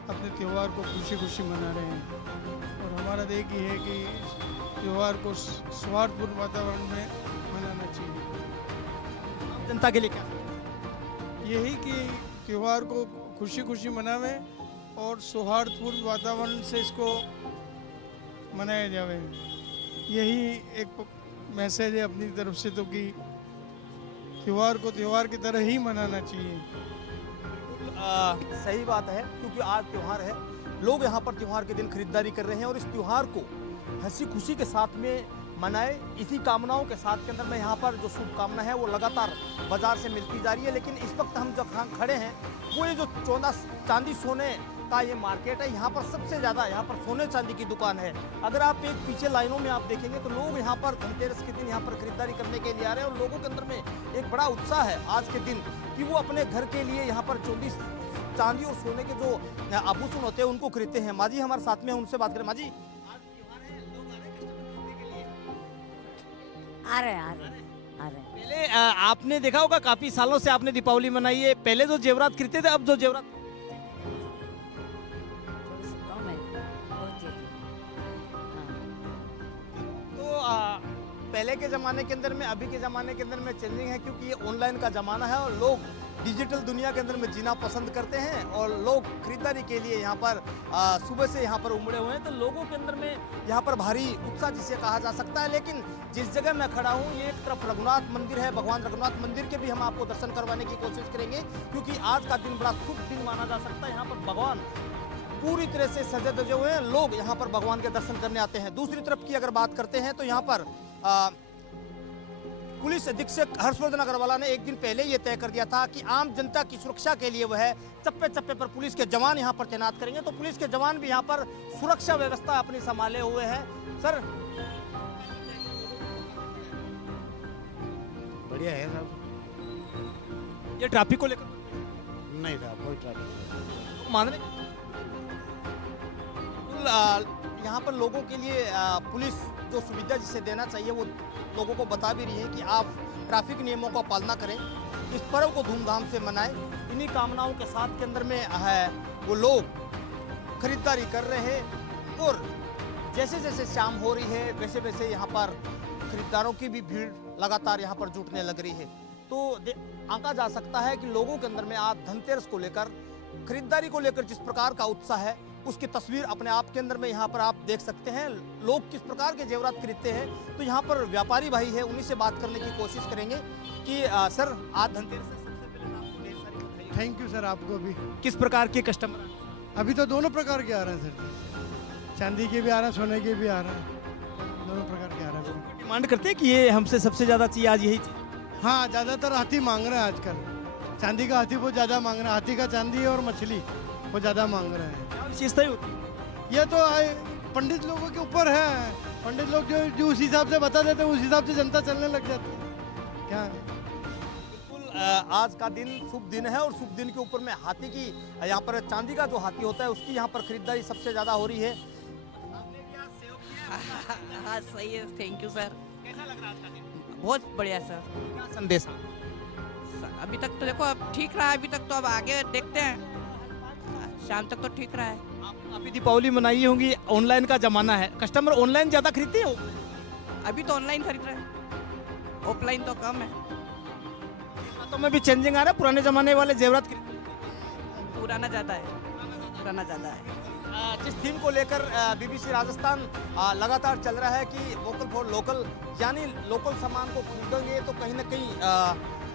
अपने त्यौहार को खुशी खुशी मना रहे हैं। और हमारा तो एक ही है कि त्यौहार को सौहार्दपूर्ण वातावरण में मनाना चाहिए। जनता के लिए क्या? यही कि त्यौहार को खुशी खुशी मनावें और सौहार्दपूर्ण वातावरण से इसको मनाया जावे। यही एक मैसेज है अपनी तरफ से, तो कि त्यौहार को त्यौहार की तरह ही मनाना चाहिए। सही बात है, क्योंकि आज त्यौहार है। लोग यहाँ पर त्यौहार के दिन खरीदारी कर रहे हैं और इस त्यौहार को हंसी खुशी के साथ में मनाए। इसी कामनाओं के साथ के अंदर में यहाँ पर जो शुभकामना है वो लगातार बाजार से मिलती जा रही है। लेकिन इस वक्त हम जो खड़े हैं वो ये जो 14 चांदी सोने का ये मार्केट है। यहाँ पर सबसे ज़्यादा यहाँ पर सोने चांदी की दुकान है। अगर आप एक पीछे लाइनों में आप देखेंगे तो लोग यहाँ पर धनतेरस के दिन यहाँ पर खरीदारी करने के लिए आ रहे हैं और लोगों के अंदर में एक बड़ा उत्साह है आज के दिन कि वो अपने घर के लिए यहाँ पर चांदी और सोने के जो आभूषण होते हैं उनको खरीदते हैं। माँ जी हमारे साथ में, उनसे बात करें। माँ जी, आ रहे पहले आपने देखा होगा काफी सालों से आपने दीपावली मनाई है, पहले जो जेवरात खरीदते थे, अब जो जेवरात कम है, बहुत ज्यादा। तो पहले के ज़माने के अंदर में अभी के ज़माने के अंदर में चेंजिंग है, क्योंकि ये ऑनलाइन का ज़माना है और लोग डिजिटल दुनिया के अंदर में जीना पसंद करते हैं और लोग खरीदारी के लिए यहाँ पर सुबह से यहाँ पर उमड़े हुए हैं। तो लोगों के अंदर में यहाँ पर भारी उत्साह जिसे कहा जा सकता है। लेकिन जिस जगह मैं खड़ा हूँ ये एक तरफ रघुनाथ मंदिर है, भगवान रघुनाथ मंदिर के भी हम आपको दर्शन करवाने की कोशिश करेंगे, क्योंकि आज का दिन बड़ा शुभ दिन माना जा सकता है। यहाँ पर भगवान पूरी तरह से सजे धजे हुए हैं, लोग यहाँ पर भगवान के दर्शन करने आते हैं। दूसरी तरफ की अगर बात करते हैं तो यहाँ पर पुलिस अधीक्षक हर्षवर्धन अग्रवाल ने एक दिन पहले ये तय कर दिया था कि आम जनता की सुरक्षा के लिए वह चप्पे चप्पे पर पुलिस के जवान यहाँ पर तैनात करेंगे। तो पुलिस के जवान भी यहाँ पर सुरक्षा व्यवस्था अपनी संभाले हुए हैं। सर बढ़िया है साहब। ये ट्रैफिक को लेकर नहीं साहब, कोई ट्रैफिक मान रहे यहाँ पर लोगों के लिए पुलिस जो सुविधा जिसे देना चाहिए वो लोगों को बता भी रही है कि आप ट्रैफिक नियमों का पालना करें, इस पर्व को धूमधाम से मनाएं। इन्हीं कामनाओं के साथ के अंदर में है वो लोग खरीदारी कर रहे हैं और जैसे जैसे शाम हो रही है वैसे वैसे यहाँ पर खरीदारों की भी भीड़ लगातार यहाँ पर जुटने लग रही है। तो आंका जा सकता है कि लोगों के अंदर में आज धनतेरस को लेकर, खरीदारी को लेकर जिस प्रकार का उत्साह है उसकी तस्वीर अपने आप के अंदर में यहाँ पर आप देख सकते हैं। लोग किस प्रकार के जेवरात खरीदते हैं, तो यहाँ पर व्यापारी भाई है, उन्हीं से बात करने की कोशिश करेंगे कि सर आज धनतेरस है, सबसे पहले आपको ढेर सारी बधाई। थैंक यू सर, आपको भी। किस प्रकार के कस्टमर? अभी तो दोनों प्रकार के आ रहे हैं सर, चांदी के भी आ रहे हैं, सोने के भी आ रहे हैं, दोनों प्रकार के आ रहे हैं। डिमांड करते हैं कि ये हमसे सबसे ज़्यादा चाहिए आज यही चीज़। हाँ, ज़्यादातर हाथी मांग रहे हैं आजकल, चांदी का हाथी बहुत ज़्यादा मांग रहे हैं, हाथी का चांदी और मछली वो ज़्यादा मांग रहे हैं। क्या विशेषता होती है? ये तो पंडित लोगों के ऊपर है, पंडित लोग जो उस हिसाब से बता देते हैं उस हिसाब से जनता चलने लग जाती है। क्या बिल्कुल आज का दिन शुभ दिन है और शुभ दिन के ऊपर में हाथी की, यहाँ पर चांदी का जो हाथी होता है उसकी यहाँ पर खरीदारी सबसे ज़्यादा हो रही है। हाँ सही है, थैंक यू सर। कैसा लग रहा है आज का दिन? बहुत बढ़िया सर। क्या संदेश? अभी तक तो देखो अब ठीक रहा है, अभी तक तो अब आगे देखते हैं, शाम तक तो ठीक रहा है। अभी दीपावली मनाई होंगी, ऑनलाइन का जमाना है, कस्टमर ऑनलाइन ज़्यादा खरीदते हैं? अभी तो ऑनलाइन खरीद रहे हैं, ऑफलाइन तो कम है। तो में भी चेंजिंग आ रहा है, पुराने जमाने वाले जेवरात पुराना ज़्यादा है, पुराना ज़्यादा है। जिस थीम को लेकर बीबीसी राजस्थान लगातार चल रहा है कि वोकल फॉर लोकल, यानी लोकल सामान को खरीदेंगे तो कहीं ना कहीं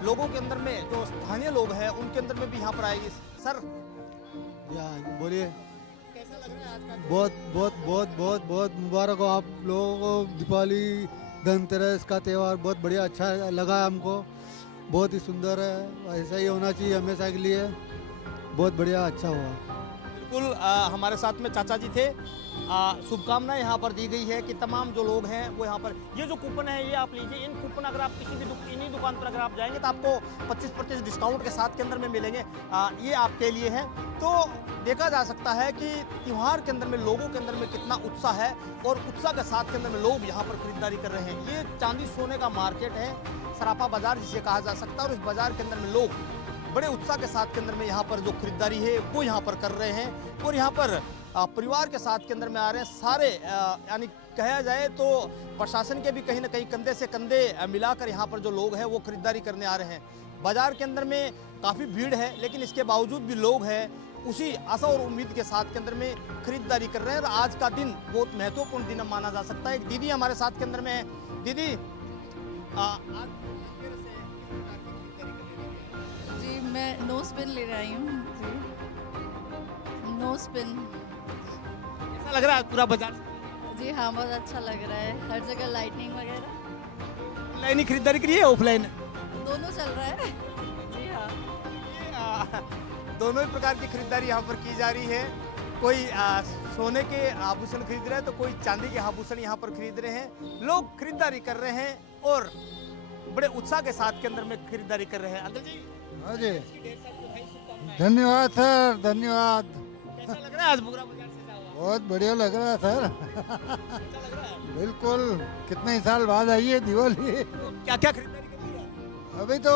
लोगों के अंदर में जो स्थानीय लोग हैं उनके अंदर में भी यहाँ पर आएगी। सर बोलिए। कैसा लग रहा है आज का? बहुत बहुत बहुत बहुत बहुत मुबारक हो आप लोगों को, दीपावली धनतेरस का त्यौहार बहुत बढ़िया अच्छा लगा हमको, बहुत ही सुंदर है, ऐसा ही होना चाहिए हमेशा के लिए, बहुत बढ़िया अच्छा हुआ। बिल्कुल हमारे साथ में चाचा जी थे, शुभकामनाएं यहाँ पर दी गई है कि तमाम जो लोग हैं वो यहाँ पर, ये जो कूपन है ये आप लीजिए, इन कूपन अगर आप किसी भी इन्हीं दुकान पर अगर आप जाएंगे तो आपको 25% डिस्काउंट के साथ के अंदर में मिलेंगे, ये आपके लिए है। तो देखा जा सकता है कि त्यौहार के अंदर में लोगों के अंदर में कितना उत्साह है और उत्साह के साथ के अंदर में लोग यहाँ पर खरीदारी कर रहे हैं। ये चांदी सोने का मार्केट है, सराफा बाजार जिसे कहा जा सकता है, और इस बाजार के अंदर में लोग बड़े उत्साह के साथ के अंदर में यहाँ पर जो खरीदारी है वो यहाँ पर कर रहे हैं और यहाँ पर परिवार के साथ के अंदर में आ रहे हैं सारे, यानी कहा जाए तो प्रशासन के भी कहीं ना कहीं कंधे से कंधे मिलाकर यहाँ पर जो लोग हैं वो खरीदारी करने आ रहे हैं। बाजार के अंदर में काफ़ी भीड़ है लेकिन इसके बावजूद भी लोग हैं उसी आशा और उम्मीद के साथ के अंदर में खरीदारी कर रहे हैं और आज का दिन बहुत महत्वपूर्ण दिन माना जा सकता है। एक दीदी हमारे साथ के अंदर में है। दीदी जी मैं नो स्पिन ले रही हूँ जी, नो स्पिन। कैसा लग रहा है पूरा बाजार? जी हाँ बहुत अच्छा लग रहा है, हर जगह लाइटनिंग वगैरह। ऑनलाइन ही खरीदारी करी है ऑफलाइन? दोनों चल रहा है जी हाँ। दोनों ही प्रकार की खरीदारी यहाँ पर की जा रही है। कोई सोने के आभूषण खरीद रहे हैं तो कोई चांदी के आभूषण यहाँ पर खरीद रहे हैं। लोग खरीदारी कर रहे हैं और बड़े उत्साह के साथ के अंदर में खरीदारी कर रहे हैं। अंकल जी, हाँ जी, धन्यवाद सर, धन्यवाद। कैसा लग रहा है आज बुगरा बाजार से जाओ? बहुत बढ़िया लग रहा है सर। बिल्कुल, कितने ही साल बाद आई है दिवाली। क्या क्या खरीदारी कर लिया? अभी तो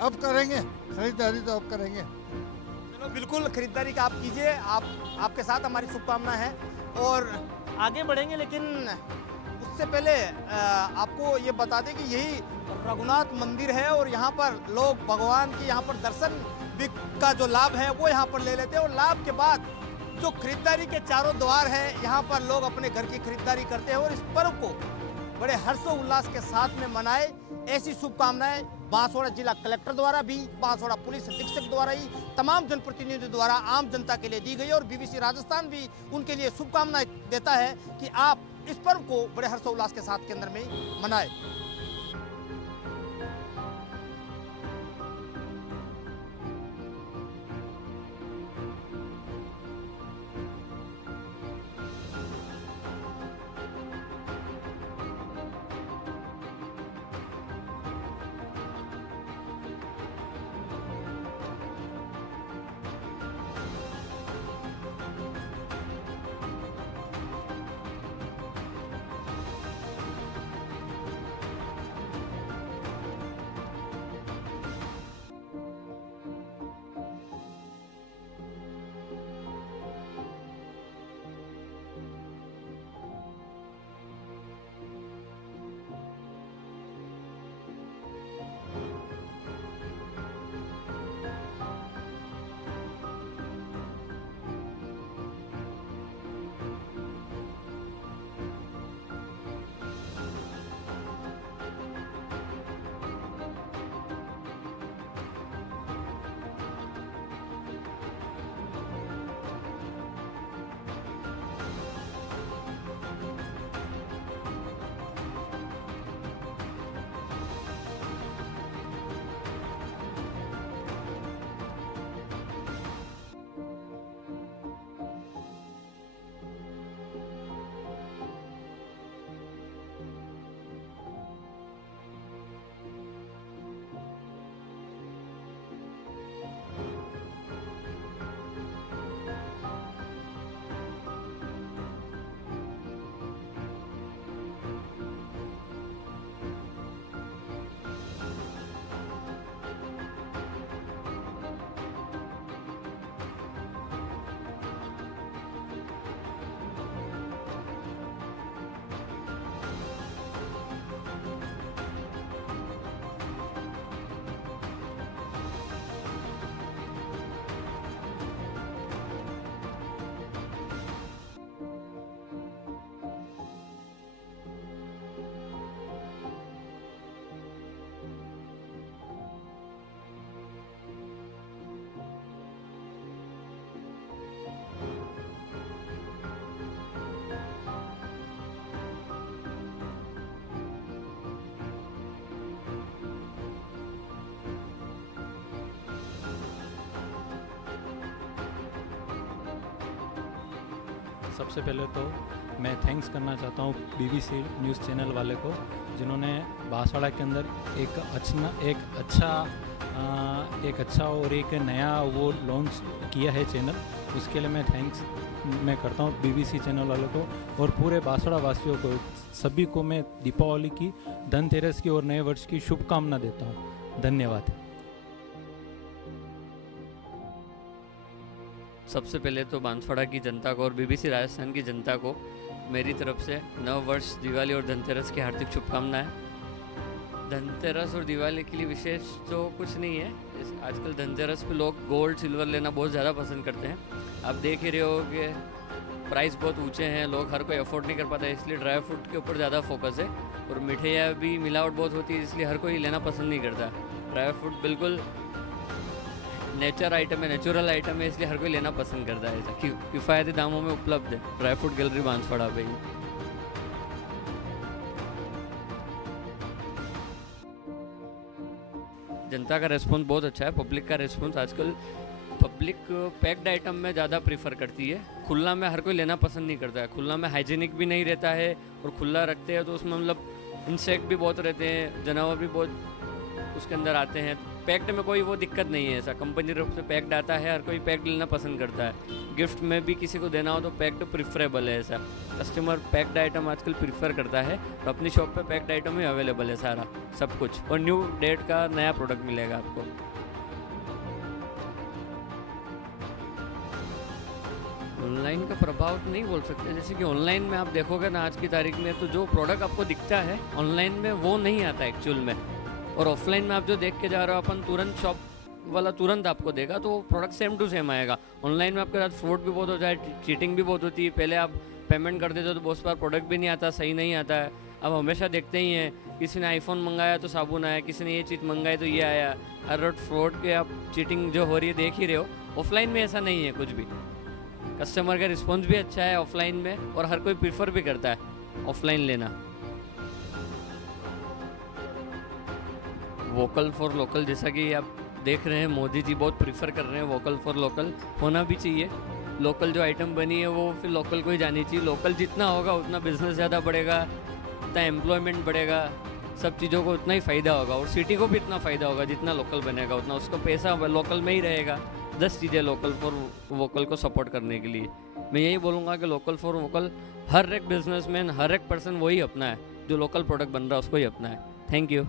अब करेंगे खरीदारी, तो अब करेंगे। चलो बिल्कुल खरीदारी का आप कीजिए, आपके साथ हमारी शुभकामना है और आगे बढ़ेंगे। लेकिन उससे पहले आपको ये बता दें कि यही रघुनाथ मंदिर है और यहाँ पर लोग भगवान की यहाँ पर दर्शन का जो लाभ है वो यहाँ पर ले लेते हैं और लाभ के बाद जो खरीदारी के चारों द्वार है यहाँ पर लोग अपने घर की खरीदारी करते हैं और इस पर्व को बड़े हर्षोल्लास के साथ में मनाए, ऐसी शुभकामनाएं बांसवाड़ा जिला कलेक्टर द्वारा भी, बांसवाड़ा पुलिस अधीक्षक द्वारा ही, तमाम जनप्रतिनिधियों द्वारा आम जनता के लिए दी गई और बीबीसी राजस्थान भी उनके लिए शुभकामनाएं देता है कि आप इस पर्व को बड़े हर्षोल्लास के साथ के अंदर में मनाए। सबसे पहले तो मैं थैंक्स करना चाहता हूँ बीबीसी न्यूज़ चैनल वाले को, जिन्होंने बांसवाड़ा के अंदर एक अच्छा और एक नया वो लॉन्च किया है चैनल। उसके लिए मैं थैंक्स करता हूँ बीबीसी चैनल वालों को और पूरे बांसवाड़ा वासियों को, सभी को मैं दीपावली की, धनतेरस की और नए वर्ष की शुभकामना देता हूँ। धन्यवाद। सबसे पहले तो बांसवाड़ा की जनता को और बीबीसी राजस्थान की जनता को मेरी तरफ से नव वर्ष, दिवाली और धनतेरस की हार्दिक शुभकामनाएं। धनतेरस और दिवाली के लिए विशेष तो कुछ नहीं है। आजकल धनतेरस पे लोग गोल्ड सिल्वर लेना बहुत ज़्यादा पसंद करते हैं। आप देख ही रहे हो कि प्राइस बहुत ऊंचे हैं, लोग हर कोई अफोर्ड नहीं कर पाता है, इसलिए ड्राई फ्रूट के ऊपर ज़्यादा फोकस है और मिठाइयाँ भी मिलावट बहुत होती है, इसलिए हर कोई लेना पसंद नहीं करता। ड्राई फ्रूट बिल्कुल नेचर आइटम है, नेचुरल आइटम है, इसलिए हर कोई लेना पसंद करता है। ऐसा किफ़ायती दामों में उपलब्ध है ड्राई फ्रूट गैलरी बांसवाड़ा पे ही। जनता का रेस्पॉन्स बहुत अच्छा है, पब्लिक का रेस्पॉन्स आजकल पब्लिक पैक्ड आइटम में ज़्यादा प्रीफर करती है। खुला में हर कोई लेना पसंद नहीं करता है। खुला में हाइजीनिक भी नहीं रहता है, और खुला रखते हैं तो उसमें मतलब इंसेक्ट भी बहुत रहते हैं, जानवर भी बहुत उसके अंदर आते हैं। पैक्ड में कोई वो दिक्कत नहीं है, ऐसा कंपनी रूप से पैक्ड आता है, हर कोई पैक्ड लेना पसंद करता है। गिफ्ट में भी किसी को देना हो तो पैक्ड प्रिफरेबल है, ऐसा कस्टमर पैक्ड आइटम आजकल प्रीफर करता है। तो अपनी शॉप पे पैक्ड आइटम ही अवेलेबल है सारा सब कुछ, और न्यू डेट का नया प्रोडक्ट मिलेगा आपको। ऑनलाइन का प्रभाव तो नहीं बोल सकते, जैसे कि ऑनलाइन में आप देखोगे ना आज की तारीख में, तो जो प्रोडक्ट आपको दिखता है ऑनलाइन में वो नहीं आता एक्चुअल में, और ऑफलाइन में आप जो देख के जा रहे हो अपन तुरंत शॉप वाला तुरंत आपको देगा तो वो प्रोडक्ट सेम टू सेम आएगा। ऑनलाइन में आपके साथ फ्रॉड भी बहुत होता है, चीटिंग भी बहुत होती है। पहले आप पेमेंट कर देते हो तो बहुत बार प्रोडक्ट भी नहीं आता, सही नहीं आता है। अब हमेशा देखते ही हैं, किसी ने आईफोन मंगाया तो साबुन आया, किसी ने ये चीज़ मंगाई तो ये आया। हर रोज फ्रॉड के आप चीटिंग जो हो रही है देख ही रहे हो। ऑफलाइन में ऐसा नहीं है कुछ भी, कस्टमर का रिस्पॉन्स भी अच्छा है ऑफलाइन में, और हर कोई प्रीफर भी करता है ऑफलाइन लेना। वोकल फॉर लोकल, जैसा कि आप देख रहे हैं मोदी जी बहुत प्रीफर कर रहे हैं, वोकल फॉर लोकल होना भी चाहिए। लोकल जो आइटम बनी है वो फिर लोकल को ही जानी चाहिए। लोकल जितना होगा उतना बिजनेस ज़्यादा बढ़ेगा, उतना एम्प्लॉयमेंट बढ़ेगा, सब चीज़ों को उतना ही फ़ायदा होगा, और सिटी को भी इतना फ़ायदा होगा। जितना लोकल बनेगा उतना उसको पैसा लोकल में ही रहेगा। 10 चीज़ें लोकल फॉर वोकल को सपोर्ट करने के लिए मैं यही बोलूँगा कि लोकल फॉर वोकल हर एक बिजनेसमैन, हर एक पर्सन वही अपना है, जो लोकल प्रोडक्ट बन रहा है उसको ही अपना है। Thank you.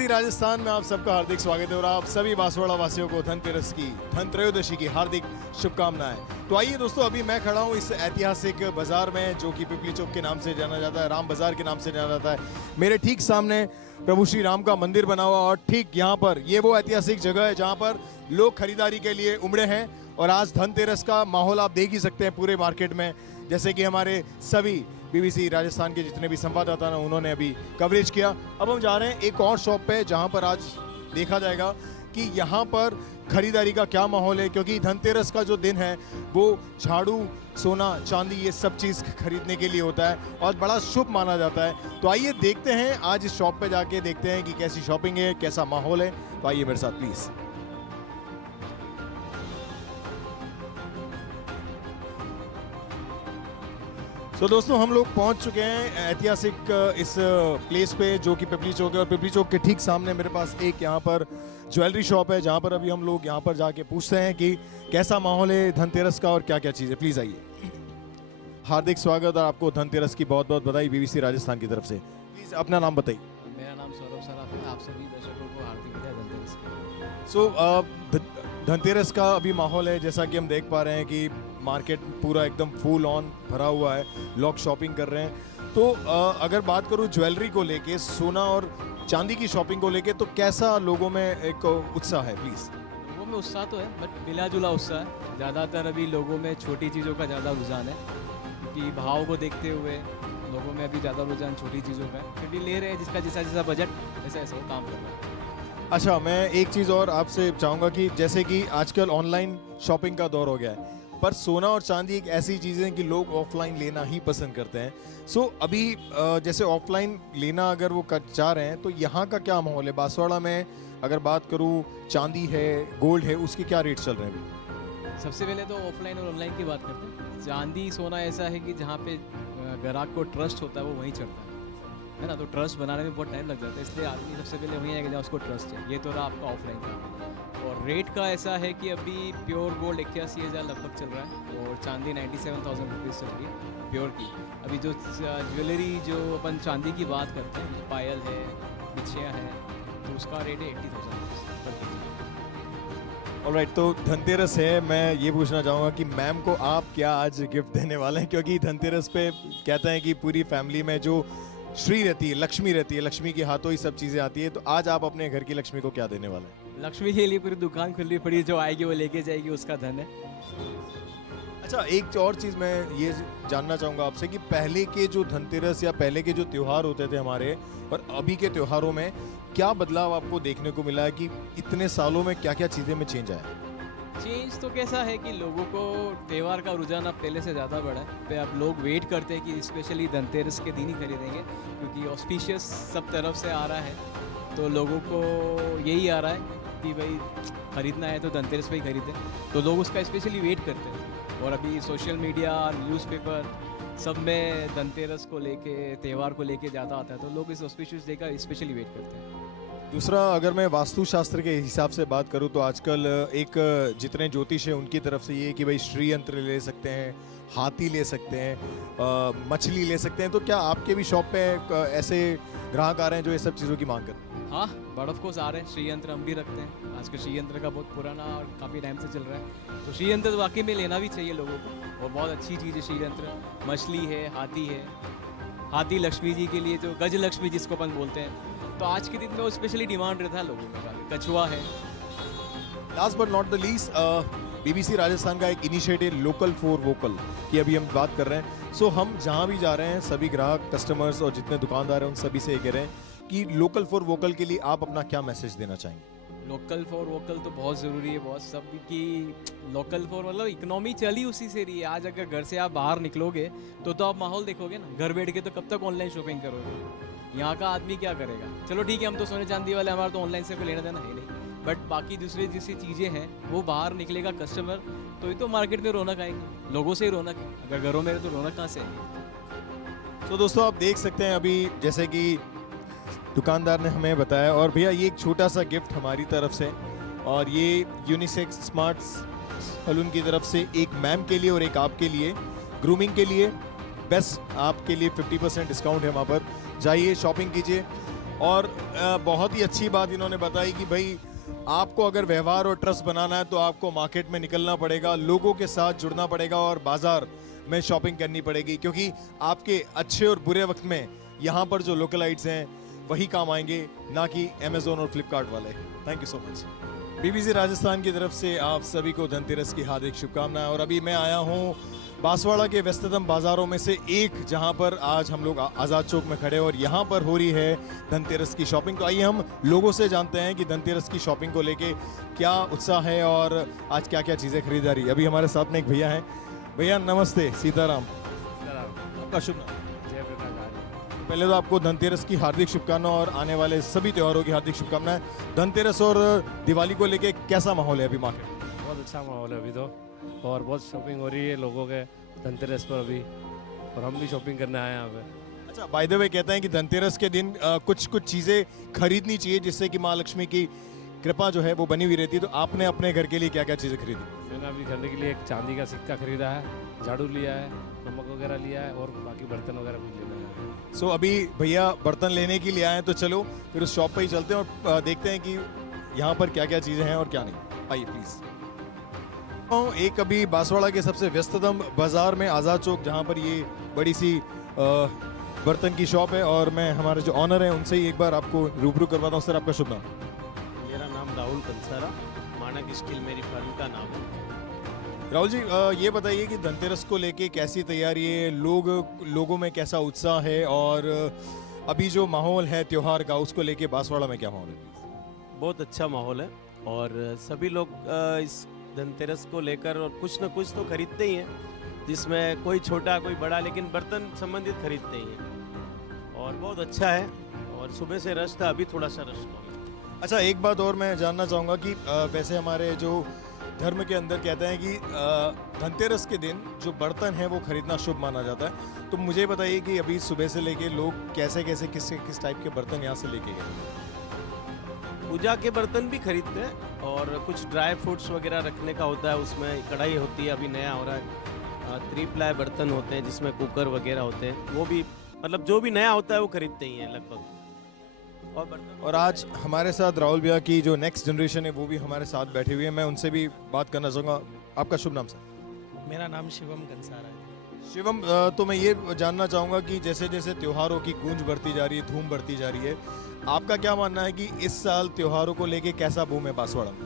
राजस्थान में आप सबका हार्दिक स्वागत है, और आप सभी बांसवाड़ा वासियों को धनतेरस की, धन त्रयोदशी की हार्दिक शुभकामनाएं। तो आइए दोस्तों, अभी मैं खड़ा हूँ इस ऐतिहासिक बाजार में जो कि पिपली चौक के नाम से जाना जाता है, राम बाजार के नाम से जाना जाता है। मेरे ठीक सामने प्रभु श्री राम का मंदिर बना हुआ, और ठीक यहाँ पर ये वो ऐतिहासिक जगह है जहाँ पर लोग खरीदारी के लिए उमड़े हैं। और आज धनतेरस का माहौल आप देख ही सकते हैं पूरे मार्केट में, जैसे कि हमारे सभी बीबीसी राजस्थान के जितने भी संवाददाता हैं उन्होंने अभी कवरेज किया। अब हम जा रहे हैं एक और शॉप पे जहां पर आज देखा जाएगा कि यहां पर खरीदारी का क्या माहौल है, क्योंकि धनतेरस का जो दिन है वो झाड़ू, सोना, चांदी ये सब चीज़ खरीदने के लिए होता है और बड़ा शुभ माना जाता है। तो आइए देखते हैं, आज इस शॉप पे जाके देखते हैं कि कैसी शॉपिंग है, कैसा माहौल है। तो आइए मेरे साथ प्लीज़। तो दोस्तों, हम लोग पहुंच चुके हैं ऐतिहासिक इस प्लेस पे जो कि पिपली चौक है, और पिपली चौक के ठीक सामने मेरे पास एक यहाँ पर ज्वेलरी शॉप है जहाँ पर अभी हम लोग यहाँ पर जाके पूछते हैं कि कैसा माहौल है धनतेरस का और क्या क्या चीज़ है। प्लीज़ आइए। हार्दिक स्वागत और आपको धनतेरस की बहुत बहुत बधाई बीबीसी राजस्थान की तरफ से। प्लीज़ अपना नाम बताइए। मेरा नाम सौरभ सराफ है। आप सभी दर्शकों को हार्दिक बधाई धनतेरस की। सो धनतेरस का अभी माहौल है, जैसा कि हम देख पा रहे हैं कि मार्केट पूरा एकदम फुल ऑन भरा हुआ है, लोग शॉपिंग कर रहे हैं। तो अगर बात करूं ज्वेलरी को लेके, सोना और चांदी की शॉपिंग को लेके, तो कैसा लोगों में एक उत्साह है? प्लीज़। लोगों में उत्साह तो है, बट मिला जुला उत्साह है। ज़्यादातर अभी लोगों में छोटी चीज़ों का ज़्यादा रुझान है, क्योंकि भाव को देखते हुए लोगों में अभी ज़्यादा रुझान छोटी चीज़ों का है। फिर भी ले रहे हैं, जिसका जैसा जैसा बजट वैसा ऐसा वो काम कर रहा है। अच्छा, मैं एक चीज़ और आपसे चाहूँगा कि जैसे कि आजकल ऑनलाइन शॉपिंग का दौर हो गया है, पर सोना और चांदी एक ऐसी चीज़ है कि लोग ऑफलाइन लेना ही पसंद करते हैं। सो अभी जैसे ऑफलाइन लेना अगर वो चाह रहे हैं, तो यहाँ का क्या माहौल है? बांसवाड़ा में अगर बात करूँ, चांदी है, गोल्ड है, उसके क्या रेट चल रहे हैं अभी? सबसे पहले तो ऑफलाइन और ऑनलाइन की बात करते हैं। चांदी सोना ऐसा है कि जहाँ पे ग्राहक को ट्रस्ट होता है वो वहीं चढ़ता है ना। तो ट्रस्ट बनाने में बहुत टाइम लग जाता है, इसलिए आदमी सबसे पहले वहीं आएगा जहाँ उसको ट्रस्ट है। ये तो रहा आपका ऑफलाइन का। और रेट का ऐसा है कि अभी प्योर गोल्ड 81,000 लगभग चल रहा है, और चांदी 97,000 रुपीज़ चल रही है प्योर की। अभी जो ज्वेलरी जो अपन चांदी की बात करते हैं, पायल है, बिछिया है, तो उसका रेट है 80,000 पर केजी। ऑलराइट, तो धनतेरस है, मैं ये पूछना चाहूँगा कि मैम को आप क्या आज गिफ्ट देने वाले हैं? क्योंकि धनतेरस पे कहते हैं कि पूरी फैमिली में जो श्री रहती है, लक्ष्मी रहती है, लक्ष्मी के हाथों ही सब चीज़ें आती है। तो आज आप अपने घर की लक्ष्मी को क्या देने वाले हैं? लक्ष्मी के लिए पूरी दुकान खुली पड़ी है, जो आएगी वो लेके जाएगी, उसका धन है। अच्छा, एक और चीज़ मैं ये जानना चाहूँगा आपसे कि पहले के जो धनतेरस या पहले के जो त्यौहार होते थे हमारे, और अभी के त्योहारों में क्या बदलाव आपको देखने को मिला है कि इतने सालों में क्या क्या चीज़ें में चेंज आया? चेंज तो कैसा है कि लोगों को त्यौहार का रुझान अब पहले से ज़्यादा बढ़ा है। पे अब लोग वेट करते हैं कि स्पेशली धनतेरस के दिन ही खरीदेंगे, क्योंकि ऑस्पिशियस सब तरफ से आ रहा है, तो लोगों को यही आ रहा है कि भाई ख़रीदना है तो धनतेरस पे ही खरीदें, तो लोग उसका स्पेशली वेट करते हैं। और अभी सोशल मीडिया, न्यूज़पेपर सब में धनतेरस को लेके, त्यौहार को लेके ज़्यादा आता है, तो लोग इस ऑस्पिशियस डे का स्पेशली वेट करते हैं। दूसरा, अगर मैं वास्तुशास्त्र के हिसाब से बात करूं तो आजकल एक जितने ज्योतिष हैं उनकी तरफ से ये कि भाई श्री यंत्र ले सकते हैं, हाथी ले सकते हैं, मछली ले सकते हैं, तो क्या आपके भी शॉप पे ऐसे ग्राहक आ रहे हैं जो ये सब चीज़ों की मांग करते हैं? हाँ, बट ऑफ कोर्स आ रहे हैं। श्री यंत्र हम भी रखते हैं। आजकल श्री यंत्र का बहुत पुराना और काफ़ी टाइम से चल रहा है, तो श्री यंत्र तो वाकई में लेना भी चाहिए लोगों को, और बहुत अच्छी चीज़ है श्री यंत्र। मछली है, हाथी है, हाथी लक्ष्मी जी के लिए जो गज लक्ष्मी जिसको अपन बोलते हैं, तो आज के दिन में वो स्पेशली डिमांड रहता है लोगों का। कछुआ है। Last but not the least, BBC Rajasthan का एक इनिशिएटिव लोकल फॉर वोकल की अभी हम बात कर रहे हैं। सो हम जहां भी जा रहे हैं सभी ग्राहक, कस्टमर्स और जितने दुकानदार हैं उन सभी से ये कह रहे हैं कि लोकल फॉर वोकल के लिए आप अपना क्या मैसेज देना चाहेंगे? लोकल फॉर वोकल तो बहुत ज़रूरी है बॉस, सब की लोकल फॉर मतलब इकोनॉमी चली उसी से रही है। आज अगर घर से आप बाहर निकलोगे तो आप माहौल देखोगे ना, घर बैठ के तो कब तक ऑनलाइन शॉपिंग करोगे? यहाँ का आदमी क्या करेगा? चलो ठीक है, हम तो सोने चांदी वाले, हमारा तो ऑनलाइन से कोई लेना देना है नहीं, बट बाकी दूसरी जैसी चीज़ें हैं वो बाहर निकलेगा कस्टमर तो ये तो मार्केट में रौनक आएंगी, लोगों से ही रौनक है। अगर घरों में तो रौनक कहाँ से आएगी? तो दोस्तों आप देख सकते हैं अभी जैसे कि दुकानदार ने हमें बताया, और भैया ये एक छोटा सा गिफ्ट हमारी तरफ से, और ये यूनिसेक्स स्मार्ट सैलून की तरफ से एक मैम के लिए और एक आपके लिए, ग्रूमिंग के लिए बेस्ट आपके लिए 50% डिस्काउंट है। वहाँ पर जाइए, शॉपिंग कीजिए। और बहुत ही अच्छी बात इन्होंने बताई कि भाई आपको अगर व्यवहार और ट्रस्ट बनाना है तो आपको मार्केट में निकलना पड़ेगा, लोगों के साथ जुड़ना पड़ेगा और बाजार में शॉपिंग करनी पड़ेगी, क्योंकि आपके अच्छे और बुरे वक्त में यहाँ पर जो लोकलाइट्स हैं वही काम आएंगे, ना कि अमेजोन और फ्लिपकार्ट वाले। Thank you so much. BBC Rajasthan की तरफ से आप सभी को धनतेरस की हार्दिक शुभकामनाएं। और अभी मैं आया हूँ बांसवाड़ा के व्यस्ततम बाजारों में से एक, जहां पर आज हम लोग आज़ाद चौक में खड़े और यहां पर हो रही है धनतेरस की शॉपिंग। तो आइए हम लोगों से जानते हैं कि धनतेरस की शॉपिंग को लेके क्या उत्साह है और आज क्या क्या चीज़ें खरीदारी। अभी हमारे साथ में एक भैया हैं। भैया नमस्ते, सीताराम। आपका शुभ नाम? पहले तो आपको धनतेरस की हार्दिक शुभकामनाएं और आने वाले सभी त्योहारों की हार्दिक शुभकामनाएं। धनतेरस और दिवाली को लेके कैसा माहौल है अभी मार्केट? बहुत अच्छा माहौल है अभी तो, और बहुत शॉपिंग हो रही है लोगों के धनतेरस पर अभी, और हम भी शॉपिंग करने आए हैं यहाँ पे। अच्छा, बाय द वे कहते हैं कि धनतेरस के दिन कुछ चीज़ें खरीदनी चाहिए जिससे कि माँ लक्ष्मी की कृपा जो है वो बनी हुई रहती है। तो आपने अपने घर के लिए क्या क्या चीज़ें खरीदी? मैंने अभी घर के लिए एक चांदी का सिक्का खरीदा है, झाड़ू लिया है, नमक वगैरह लिया है, और बाकी बर्तन वगैरह भी लेना है। सो अभी भैया बर्तन लेने के लिए आए हैं, तो चलो फिर उस शॉप पर ही चलते हैं और देखते हैं कि यहाँ पर क्या क्या चीज़ें हैं और क्या नहीं। आइए प्लीज़। एक अभी बांसवाड़ा के सबसे व्यस्ततम बाजार में आज़ाद चौक, जहाँ पर ये बड़ी सी बर्तन की शॉप है, और मैं हमारे जो ऑनर हैं उनसे ही एक बार आपको रूबरू करवाता हूँ। सर आपका शुभ नाम? मेरा नाम राहुल कंसारा, मानक स्टील मेरी फर्म का नाम है। राहुल जी, ये बताइए कि धनतेरस को लेके कैसी तैयारी है, लोगों में कैसा उत्साह है, और अभी जो माहौल है त्योहार का उसको लेके बांसवाड़ा में क्या माहौल है? बहुत अच्छा माहौल है, और सभी लोग इस धनतेरस को लेकर और कुछ न कुछ तो खरीदते ही हैं, जिसमें कोई छोटा कोई बड़ा, लेकिन बर्तन संबंधित खरीदते ही हैं, और बहुत अच्छा है। और सुबह से रश था, अभी थोड़ा सा रश था। अच्छा, एक बात और मैं जानना चाहूँगा कि वैसे हमारे जो धर्म के अंदर कहते हैं कि धनतेरस के दिन जो बर्तन है वो खरीदना शुभ माना जाता है, तो मुझे बताइए कि अभी सुबह से लेके लोग कैसे कैसे किस टाइप के बर्तन यहाँ से लेके गए? पूजा के बर्तन भी खरीदते हैं, और कुछ ड्राई फ्रूट्स वगैरह रखने का होता है, उसमें कढ़ाई होती है, अभी नया हो रहा है, 3 प्लाई बर्तन होते हैं जिसमें कुकर वगैरह होते हैं, वो भी मतलब जो भी नया होता है वो खरीदते ही हैं लगभग। और आज हमारे साथ राहुल भैया की जो नेक्स्ट जनरेशन है वो भी हमारे साथ बैठी हुई है, मैं उनसे भी बात करना चाहूँगा। आपका शुभ नाम सर? मेरा नाम शिवम कंसारा है। शिवम, तो मैं ये जानना चाहूँगा कि जैसे जैसे त्योहारों की गूंज बढ़ती जा रही है, धूम बढ़ती जा रही है, आपका क्या मानना है कि इस साल त्योहारों को लेके कैसा बूम है बांसवाड़ा में?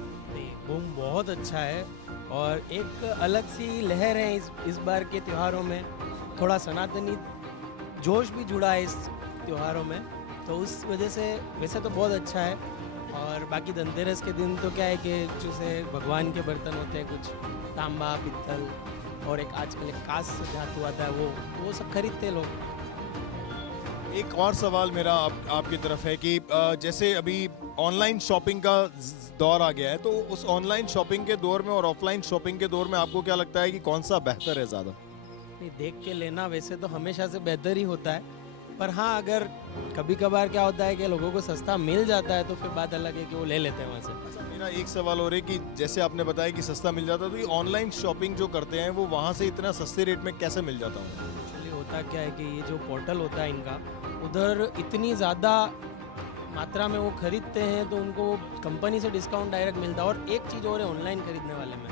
बूम बहुत अच्छा है, और एक अलग सी लहर है इस बार के त्योहारों में। थोड़ा सनातनी जोश भी जुड़ा है इस त्योहारों में, तो उस वजह से वैसे तो बहुत अच्छा है। और बाकी धनतेरस के दिन तो क्या है कि जैसे भगवान के बर्तन होते हैं, कुछ तांबा, पित्तल, और एक आजकल एक कांस्य धातु आता है, वो सब खरीदते लोग। एक और सवाल मेरा आपकी तरफ है कि जैसे अभी ऑनलाइन शॉपिंग का दौर आ गया है, तो उस ऑनलाइन शॉपिंग के दौर में और ऑफलाइन शॉपिंग के दौर में आपको क्या लगता है कि कौन सा बेहतर है ज़्यादा? नहीं, देख के लेना वैसे तो हमेशा से बेहतर ही होता है, पर हाँ अगर कभी कभार क्या होता है कि लोगों को सस्ता मिल जाता है तो फिर बात अलग है कि वो ले लेते हैं वहाँ से। अच्छा, मेरा एक सवाल और है कि जैसे आपने बताया कि सस्ता मिल जाता है, तो ये ऑनलाइन शॉपिंग जो करते हैं वो वहाँ से इतना सस्ते रेट में कैसे मिल जाता है? एक्चुअली होता क्या है कि ये जो पोर्टल होता है इनका, उधर इतनी ज़्यादा मात्रा में वो खरीदते हैं तो उनको कंपनी से डिस्काउंट डायरेक्ट मिलता है। और एक चीज़ और है ऑनलाइन खरीदने वाले में,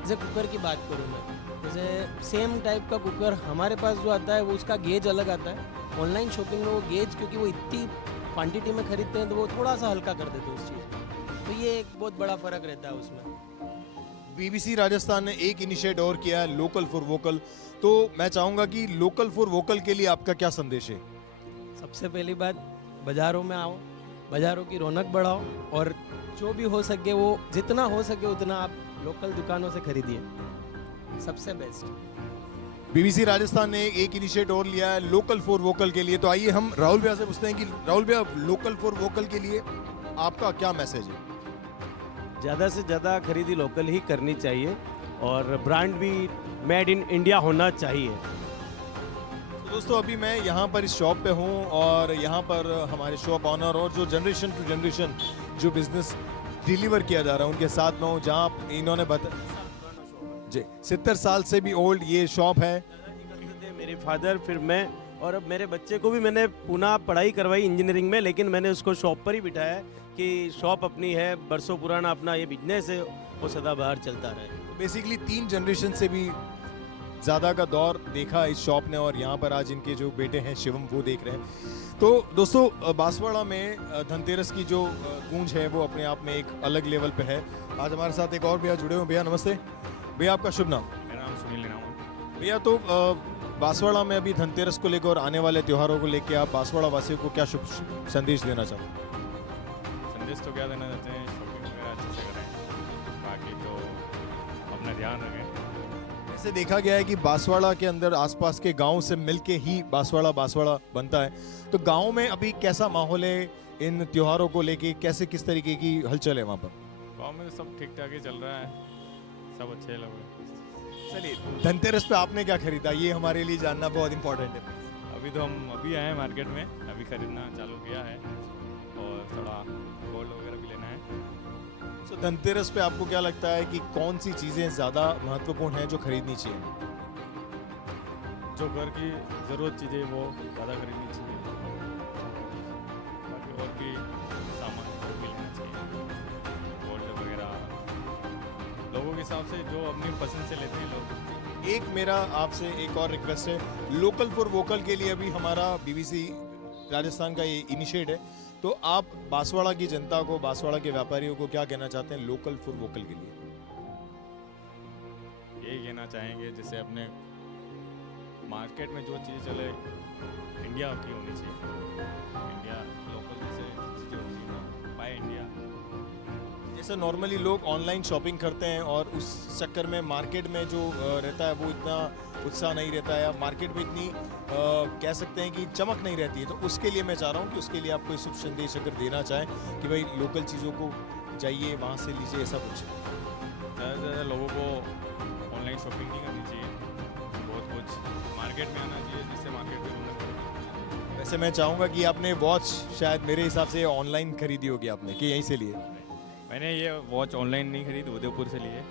जैसे कुकर की बात करूँ मैं, जैसे सेम टाइप का कुकर हमारे पास जो आता है वो उसका गेज अलग आता है। ऑनलाइन शॉपिंग में वो गेज क्योंकि वो इतनी क्वांटिटी में खरीदते हैं तो वो थोड़ा सा हल्का कर देते हैं उस चीज़ को, तो ये एक बहुत बड़ा फ़र्क रहता है उसमें। बीबीसी राजस्थान ने एक इनिशिएट और किया है, लोकल फॉर वोकल। तो मैं चाहूँगा कि लोकल फॉर वोकल के लिए आपका क्या संदेश है? सबसे पहली बात, बाज़ारों में आओ, बाज़ारों की रौनक बढ़ाओ और जो भी हो सके वो जितना हो सके उतना आप लोकल दुकानों से खरीदिए, सबसे बेस्ट। बीबीसी राजस्थान ने एक इनिशिएट और लिया है लोकल फॉर वोकल के लिए। तो आइए हम राहुल भैया से पूछते हैं कि राहुल भैया, लोकल फॉर वोकल के लिए आपका क्या मैसेज है? ज़्यादा से ज़्यादा खरीदी लोकल ही करनी चाहिए और ब्रांड भी मेड इन इंडिया होना चाहिए। तो दोस्तों अभी मैं यहाँ पर इस शॉप पे हूँ और यहाँ पर हमारे शॉप ऑनर और जो जनरेशन टू जनरेशन जो बिजनेस डिलीवर किया जा रहा है उनके साथ में हूँ, जहाँ इन्होंने बताया जी 70 साल से भी ओल्ड ये शॉप है। मेरे फादर, फिर मैं, और अब मेरे बच्चे को भी मैंने पुनः पढ़ाई करवाई इंजीनियरिंग में, लेकिन मैंने उसको शॉप पर ही बिठाया कि शॉप अपनी है, बरसों पुराना अपना ये बिजनेस है, वो सदाबहार चलता रहे। तो बेसिकली 3 जनरेशन से भी ज़्यादा का दौर देखा इस शॉप ने और यहाँ पर आज इनके जो बेटे हैं शिवम वो देख रहे हैं। तो दोस्तों बांसवाड़ा में धनतेरस की जो गूंज है वो अपने आप में एक अलग लेवल पे है। आज हमारे साथ एक और भैया जुड़े हुए। भैया नमस्ते। भैया आपका शुभ नाम? मेरा नाम सुनील नाम। भैया तो बांसवाड़ा में अभी धनतेरस को लेकर और आने वाले त्योहारों को लेकर आप बांसवाड़ा वासियों को क्या शुभ संदेश देना चाहते हैं? संदेश तो क्या देना चाहते हैं, शॉपिंग वगैरह अच्छे से करें, बाकी तो अपना ध्यान रखें। ऐसे देखा गया है कि बांसवाड़ा के अंदर आसपास के गांव से मिलके ही बांसवाड़ा बनता है, तो गांव में अभी कैसा माहौल है इन त्योहारों को लेके, कैसे किस तरीके की हलचल है वहाँ पर? गाँव में तो सब ठीक ठाक ही चल रहा है, सब अच्छे लोग हैं। चलिए, धनतेरस पे आपने क्या खरीदा, ये हमारे लिए जानना बहुत इंपॉर्टेंट है। अभी तो हम अभी आए हैं मार्केट में, अभी खरीदना चालू किया है और थोड़ा गोल्ड वगैरह भी लेना है। तो धनतेरस पे आपको क्या लगता है कि कौन सी चीज़ें ज़्यादा महत्वपूर्ण हैं जो खरीदनी चाहिए? जो घर की ज़रूरत चीज़ें वो ज़्यादा खरीदनी चाहिए, बाकी और भी सामान वो भी लेना चाहिए, गोल्ड वगैरह लोगों के हिसाब से जो अपनी पसंद से लेते हैं लोग। एक मेरा आपसे एक और रिक्वेस्ट है, लोकल फॉर वोकल के लिए अभी हमारा बीबीसी राजस्थान का ये इनिशिएट है, तो आप बांसवाड़ा की जनता को, बांसवाड़ा के व्यापारियों को क्या कहना चाहते हैं लोकल फॉर वोकल के लिए? यही कहना चाहेंगे जैसे अपने मार्केट में जो चीज़ चले इंडिया की होनी चाहिए, इंडिया लोकल जैसे चीज़ें होती हैं, बाय इंडिया। जैसे नॉर्मली लोग ऑनलाइन शॉपिंग करते हैं और उस चक्कर में मार्केट में जो रहता है वो इतना उत्साह नहीं रहता है, या मार्केट में इतनी कह सकते हैं कि चमक नहीं रहती है, तो उसके लिए मैं चाह रहा हूँ कि उसके लिए आप कोई शुभ संदेश अगर देना चाहें कि भाई लोकल चीज़ों को जाइए, वहाँ से लीजिए, ऐसा कुछ। ज़्यादा से ज़्यादा लोगों को ऑनलाइन शॉपिंग नहीं करनी चाहिए, बहुत कुछ मार्केट में आना चाहिए जिससे मार्केट में रौनक बढ़े। वैसे मैं चाहूँगा कि आपने वॉच शायद मेरे हिसाब से ऑनलाइन खरीदी होगी आपने, कि यहीं से लिए? मैंने ये वॉच ऑनलाइन नहीं खरीदी, उदयपुर से लिए।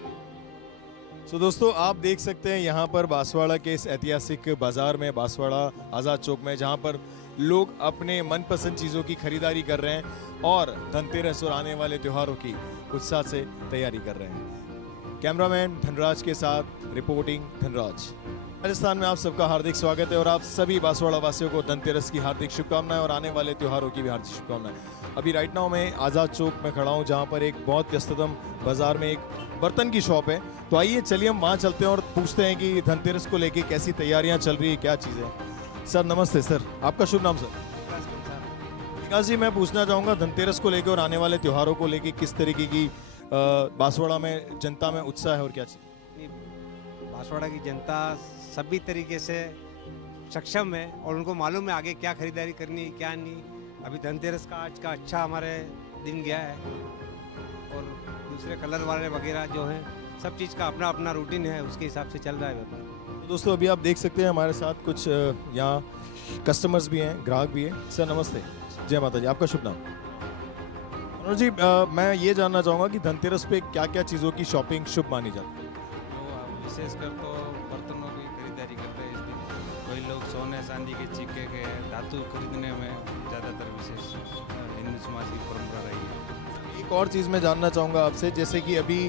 तो दोस्तों आप देख सकते हैं यहाँ पर बांसवाड़ा के इस ऐतिहासिक बाजार में, बांसवाड़ा आज़ाद चौक में, जहाँ पर लोग अपने मनपसंद चीज़ों की खरीदारी कर रहे हैं और धनतेरस और आने वाले त्योहारों की उत्साह से तैयारी कर रहे हैं। कैमरामैन धनराज के साथ रिपोर्टिंग धनराज। राजस्थान में आप सबका हार्दिक स्वागत है और आप सभी बांसवाड़ा वासियों को धनतेरस की हार्दिक शुभकामनाएं और आने वाले त्योहारों की भी हार्दिक शुभकामनाएं। अभी राइट नाउ मैं आज़ाद चौक में खड़ा हूँ, जहाँ पर एक बहुत व्यस्ततम बाजार में एक बर्तन की शॉप है। तो आइए चलिए हम वहाँ चलते हैं और पूछते हैं कि धनतेरस को लेके कैसी तैयारियाँ चल रही है, क्या चीज़ें। सर नमस्ते। सर आपका शुभ नाम? सर विकास जी, मैं पूछना चाहूँगा धनतेरस को लेकर और आने वाले त्योहारों को लेकर किस तरीके की बांसवाड़ा में जनता में उत्साह है और क्या चीज़? बांसवाड़ा की जनता सभी तरीके से सक्षम है और उनको मालूम है आगे क्या खरीदारी करनी है क्या नहीं। अभी धनतेरस का आज का अच्छा हमारे दिन गया है और दूसरे कलर वाले वगैरह जो हैं सब चीज़ का अपना अपना रूटीन है, उसके हिसाब से चल रहा है व्यापार। तो दोस्तों अभी आप देख सकते हैं हमारे साथ कुछ यहाँ कस्टमर्स भी हैं, ग्राहक भी हैं। सर नमस्ते, जय माता जी, आपका शुभ नाम? मनोज जी, मैं ये जानना चाहूँगा कि धनतेरस पे क्या क्या चीज़ों की शॉपिंग शुभ मानी जाती है? विशेषकर तो बर्तनों की खरीदारी करते हैं इस दिन। कोई लोग सोने चांदी के सिक्के के धातु खरीदने में ज़्यादातर विशेष हिंदू समाज की परंपरा रही है। एक और चीज़ मैं जानना चाहूँगा आपसे, जैसे कि अभी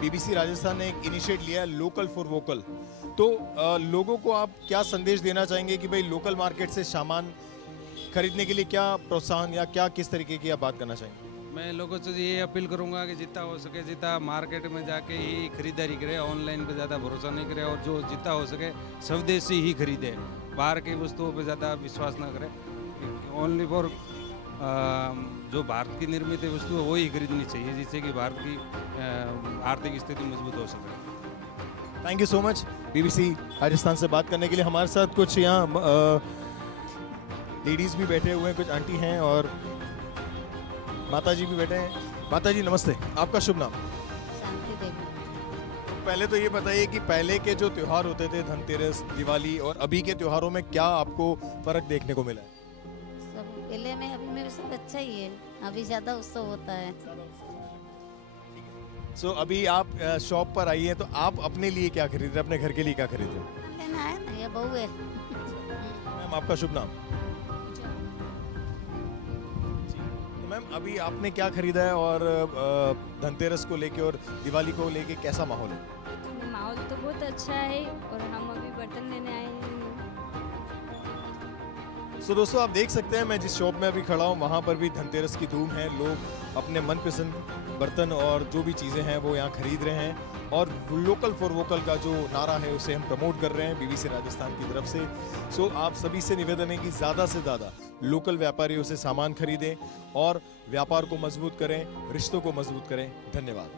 बीबीसी राजस्थान ने एक इनिशिएट लिया है लोकल फॉर वोकल, तो लोगों को आप क्या संदेश देना चाहेंगे कि भाई लोकल मार्केट से सामान खरीदने के लिए क्या प्रोत्साहन या क्या किस तरीके की आप बात करना चाहेंगे? मैं लोगों से ये अपील करूंगा कि जितना हो सके जितना मार्केट में जाके ही खरीदारी करें, ऑनलाइन पे ज़्यादा भरोसा नहीं करें और जो जितना हो सके स्वदेशी ही खरीदे, बाहर की वस्तुओं पे ज़्यादा विश्वास ना करें। ओनली फॉर जो भारत की निर्मित वस्तु है वो ही खरीदनी चाहिए, जिससे कि भारत की आर्थिक स्थिति मजबूत हो सके। Thank you so much BBC Rajasthan से बात करने के लिए। हमारे साथ कुछ यहाँ लेडीज़ भी बैठे हुए हैं, कुछ आंटी हैं और माता जी भी बैठे हैं। माता जी नमस्ते, आपका शुभ नाम? शांति देवी। पहले तो ये बताइए कि पहले के जो त्योहार होते थे, धनतेरस, दिवाली, और अभी के त्योहारों में क्या आपको फर्क देखने को मिला है? सब पहले में अभी में सब अच्छा ही है, अभी ज़्यादा उत्सव होता है। सो अभी आप शॉप पर आई हैं, तो आप अपने लिए क्या खरीद रहे हैं, अपने घर के लिए क्या खरीद रहे हैं? लेना है ना, ये बहू है। मैम आपका शुभ नाम? तो मैम अभी आपने क्या खरीदा है और धनतेरस को लेके और दिवाली को लेके कैसा माहौल है? माहौल तो बहुत अच्छा है और हम अभी बर्तन लेने आए हैं। सो दोस्तों आप देख सकते हैं मैं जिस शॉप में अभी खड़ा हूँ वहाँ पर भी धनतेरस की धूम है। लोग अपने मनपसंद बर्तन और जो भी चीज़ें हैं वो यहाँ खरीद रहे हैं और लोकल फॉर वोकल का जो नारा है उसे हम प्रमोट कर रहे हैं बीबीसी राजस्थान की तरफ से। सो आप सभी से निवेदन है कि ज़्यादा से ज़्यादा लोकल व्यापारियों से सामान खरीदें और व्यापार को मजबूत करें, रिश्तों को मजबूत करें। धन्यवाद।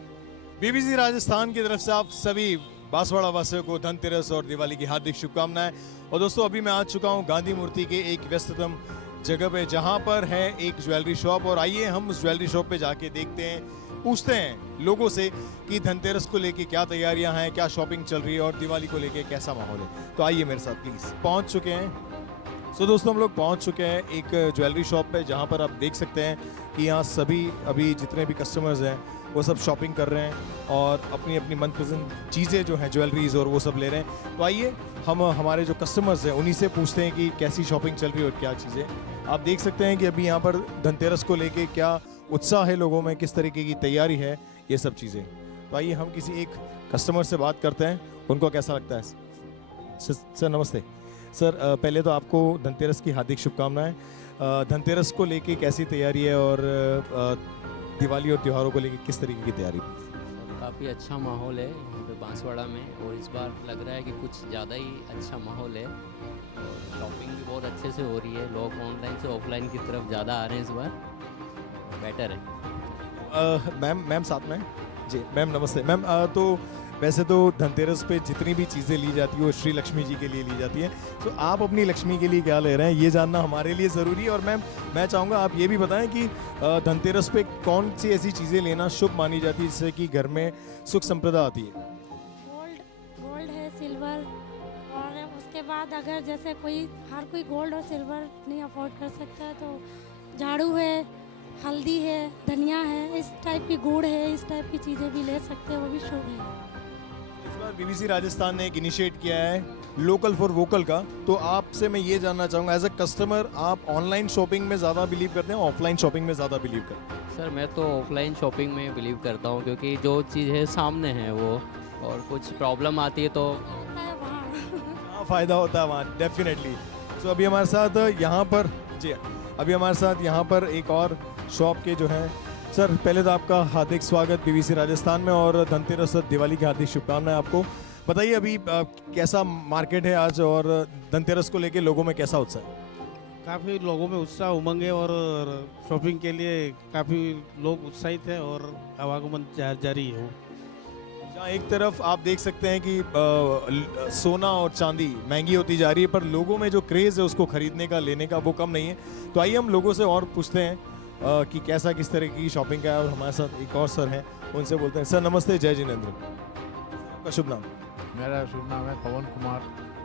बीबीसी राजस्थान की तरफ से आप सभी बांसवाड़ा वासियों को धनतेरस और दिवाली की हार्दिक शुभकामनाएं। और दोस्तों अभी मैं आ चुका हूं गांधी मूर्ति के एक व्यस्ततम जगह पे जहां पर है एक ज्वेलरी शॉप, और आइए हम उस ज्वेलरी शॉप पे जाके देखते हैं, पूछते हैं लोगों से कि धनतेरस को लेके क्या तैयारियां हैं, क्या शॉपिंग चल रही है और दिवाली को लेके कैसा माहौल है। तो आइए मेरे साथ प्लीज। पहुंच चुके हैं। सो दोस्तों हम लोग पहुंच चुके हैं एक ज्वेलरी शॉप पे जहां पर आप देख सकते हैं कि यहाँ सभी अभी जितने भी कस्टमर्स हैं वो सब शॉपिंग कर रहे हैं और अपनी अपनी मनपसंद चीज़ें जो हैं ज्वेलरीज और वो सब ले रहे हैं। तो आइए हम हमारे जो कस्टमर्स हैं उन्हीं से पूछते हैं कि कैसी शॉपिंग चल रही है और क्या चीज़ें। आप देख सकते हैं कि अभी यहाँ पर धनतेरस को लेके क्या उत्साह है लोगों में, किस तरीके की तैयारी है, ये सब चीज़ें। तो आइए हम किसी एक कस्टमर से बात करते हैं, उनको कैसा लगता है। सर नमस्ते। सर पहले तो आपको धनतेरस की हार्दिक शुभकामनाएं। धनतेरस को लेके कैसी तैयारी है और दिवाली और त्योहारों को लेके किस तरीके की तैयारी? काफ़ी अच्छा माहौल है यहाँ पे बांसवाड़ा में और इस बार लग रहा है कि कुछ ज़्यादा ही अच्छा माहौल है और शॉपिंग भी बहुत अच्छे से हो रही है। लोग ऑनलाइन से ऑफलाइन की तरफ ज़्यादा आ रहे हैं इस बार, बेटर है। मैम साथ में जी। मैम नमस्ते। मैम तो वैसे तो धनतेरस पे जितनी भी चीज़ें ली जाती है वो श्री लक्ष्मी जी के लिए ली जाती हैं, तो आप अपनी लक्ष्मी के लिए क्या ले रहे हैं ये जानना हमारे लिए ज़रूरी है। और मैम मैं चाहूँगा आप ये भी बताएं कि धनतेरस पे कौन सी ऐसी चीज़ें लेना शुभ मानी जाती है जिससे कि घर में सुख संपदा आती है? गोल्ड है, सिल्वर, और उसके बाद अगर जैसे हर कोई गोल्ड और सिल्वर नहीं अफोर्ड कर सकता तो झाड़ू है, हल्दी है, धनिया है, इस टाइप की गुड़ है, इस टाइप की चीज़ें भी ले सकते हैं, वो भी शुभ है। इस बार बीबीसी राजस्थान ने एक इनिशिएट किया है लोकल फॉर वोकल का, तो आपसे मैं ये जानना चाहूँगा एज अ कस्टमर आप ऑनलाइन शॉपिंग में ज़्यादा बिलीव करते हैं, ऑफलाइन शॉपिंग में ज़्यादा बिलीव करते हैं? सर मैं तो ऑफलाइन शॉपिंग में बिलीव करता हूँ क्योंकि जो चीज़ है सामने है वो, और कुछ प्रॉब्लम आती है तो हाँ फ़ायदा होता है वहाँ डेफिनेटली। तो अभी हमारे साथ यहाँ पर जी अभी हमारे साथ यहाँ पर एक और शॉप के जो हैं। सर पहले तो आपका हार्दिक स्वागत बीबीसी राजस्थान में और धनतेरस और दिवाली की हार्दिक शुभकामनाएं आपको। बताइए अभी कैसा मार्केट है आज और धनतेरस को लेके लोगों में कैसा उत्साह है? काफ़ी लोगों में उत्साह उमंग है और शॉपिंग के लिए काफ़ी लोग उत्साहित हैं और आवागमन जारी है। जहाँ एक तरफ आप देख सकते हैं कि सोना और चांदी महंगी होती जा रही है, पर लोगों में जो क्रेज़ है उसको खरीदने का, लेने का, वो कम नहीं है। तो आइए हम लोगों से और पूछते हैं कि कैसा किस तरह की शॉपिंग का है। और हमारे साथ एक और सर हैं, उनसे बोलते हैं। सर नमस्ते, जय जिनेंद्र। आपका शुभ नाम? मेरा शुभ नाम है पवन कुमार,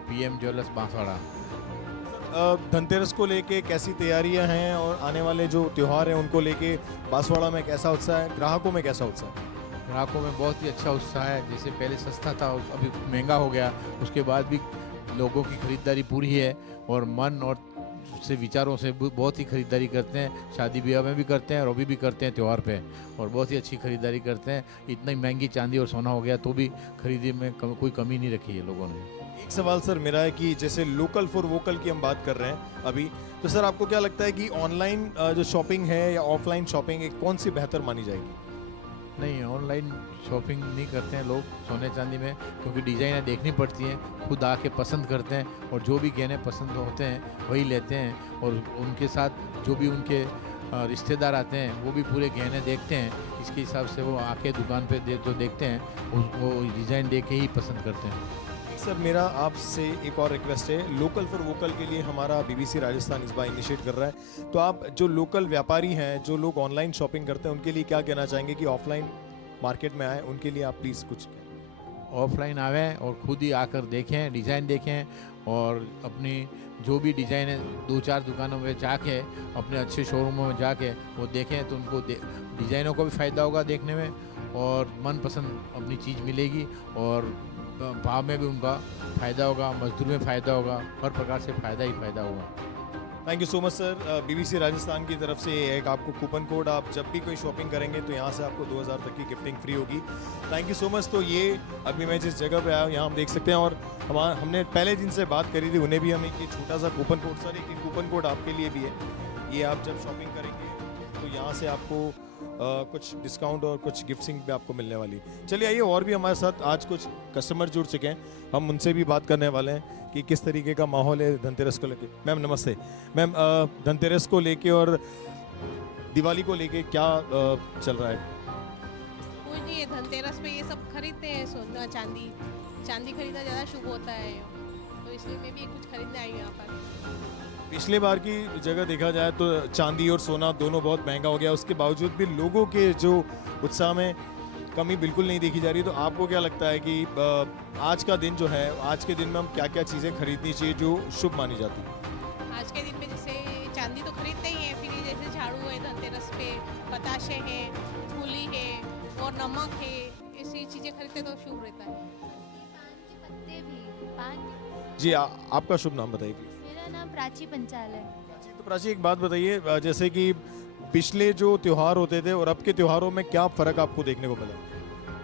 PM ज्वेलर्स बांसवाड़ा। धनतेरस को लेके कैसी तैयारियां हैं और आने वाले जो त्यौहार हैं उनको लेके बांसवाड़ा में कैसा उत्साह है, ग्राहकों में कैसा उत्साह है? ग्राहकों में बहुत ही अच्छा उत्साह है। जैसे पहले सस्ता था, अभी महंगा हो गया, उसके बाद भी लोगों की खरीदारी पूरी है और मन और से विचारों से बहुत ही खरीदारी करते हैं। शादी ब्याह में भी करते हैं और अभी भी करते हैं त्यौहार पे, और बहुत ही अच्छी खरीदारी करते हैं। इतनी महंगी चांदी और सोना हो गया तो भी खरीदी में कोई कमी नहीं रखी है लोगों ने। एक सवाल सर मेरा है कि जैसे लोकल फॉर वोकल की हम बात कर रहे हैं अभी, तो सर आपको क्या लगता है कि ऑनलाइन जो शॉपिंग है या ऑफलाइन शॉपिंग, कौन सी बेहतर मानी जाएगी? नहीं, ऑनलाइन शॉपिंग नहीं करते हैं लोग सोने चांदी में, क्योंकि डिज़ाइनें देखनी पड़ती हैं, खुद आके पसंद करते हैं और जो भी गहने पसंद होते हैं वही लेते हैं। और उनके साथ जो भी उनके रिश्तेदार आते हैं वो भी पूरे गहने देखते हैं, इसके हिसाब से वो आके दुकान पे जो देखते हैं वो डिज़ाइन देख के ही पसंद करते हैं। सर मेरा आपसे एक और रिक्वेस्ट है, लोकल फॉर वोकल के लिए हमारा BBC राजस्थान इस बार इनिशिएट कर रहा है, तो आप जो लोकल व्यापारी हैं, जो लोग ऑनलाइन शॉपिंग करते हैं, उनके लिए क्या कहना चाहेंगे कि ऑफलाइन मार्केट में आए? उनके लिए आप प्लीज़ कुछ ऑफलाइन आवें और खुद ही आकर देखें, डिज़ाइन देखें, और अपनी जो भी डिज़ाइन है 2-4 दुकानों में जाके, अपने अच्छे शोरूमों में जाके वो देखें, तो उनको डिज़ाइनों का भी फ़ायदा होगा देखने में, और मनपसंद अपनी चीज़ मिलेगी, और भाव में भी उनका फ़ायदा होगा, मजदूर में फ़ायदा होगा, हर प्रकार से फ़ायदा ही फ़ायदा होगा। Thank you so much sir. BBC Rajasthan की तरफ से एक आपको कूपन कोड, आप जब भी कोई शॉपिंग करेंगे तो यहाँ से आपको 2000 तक की गिफ्टिंग फ्री होगी। Thank you so much. तो ये अभी मैं जिस जगह पे आया हूँ यहाँ हम देख सकते हैं, और हमने पहले जिनसे बात करी थी उन्हें भी हम एक छोटा सा कूपन कोड, सर एक कूपन कोड आपके लिए भी है, ये आप जब शॉपिंग करेंगे तो यहाँ से आपको कुछ डिस्काउंट और कुछ गिफ्टिंग भी आपको मिलने वाली है। चलिए आइए, और भी हमारे साथ आज कुछ कस्टमर जुड़ चुके हैं, हम उनसे भी बात करने वाले हैं कि किस तरीके का माहौल है धनतेरस को लेके। मैम नमस्ते। मैम धनतेरस को लेके और दिवाली को लेके क्या चल रहा है? कुछ नहीं है, धनतेरस पे ये सब खरीदते हैं, सोना चांदी खरीदना ज़्यादा शुभ होता है, तो इसलिए मैं भी कुछ खरीदने आई हूँ यहाँ पर। पिछले बार की जगह देखा जाए तो चांदी और सोना दोनों बहुत महंगा हो गया, उसके बावजूद भी लोगों के जो उत्साह में कमी बिल्कुल नहीं देखी जा रही। तो आपको क्या लगता है कि आज का दिन जो है, आज के दिन में हम क्या क्या चीज़ें खरीदनी चाहिए जो शुभ मानी जाती है? आज के दिन में जैसे चांदी तो खरीदते ही हैं, फिर जैसे झाड़ू है धनतेरस पे, बताशे हैं, फूली है और नमक है, ऐसी चीज़ें खरीदते तो शुभ रहता है। जी आपका शुभ नाम बताइए प्लीज। मेरा नाम प्राची पंचाल है। तो प्राची एक बात बताइए, जैसे कि पिछले जो त्योहार होते थे और अब के त्योहारों में क्या फ़र्क आपको देखने को मिला?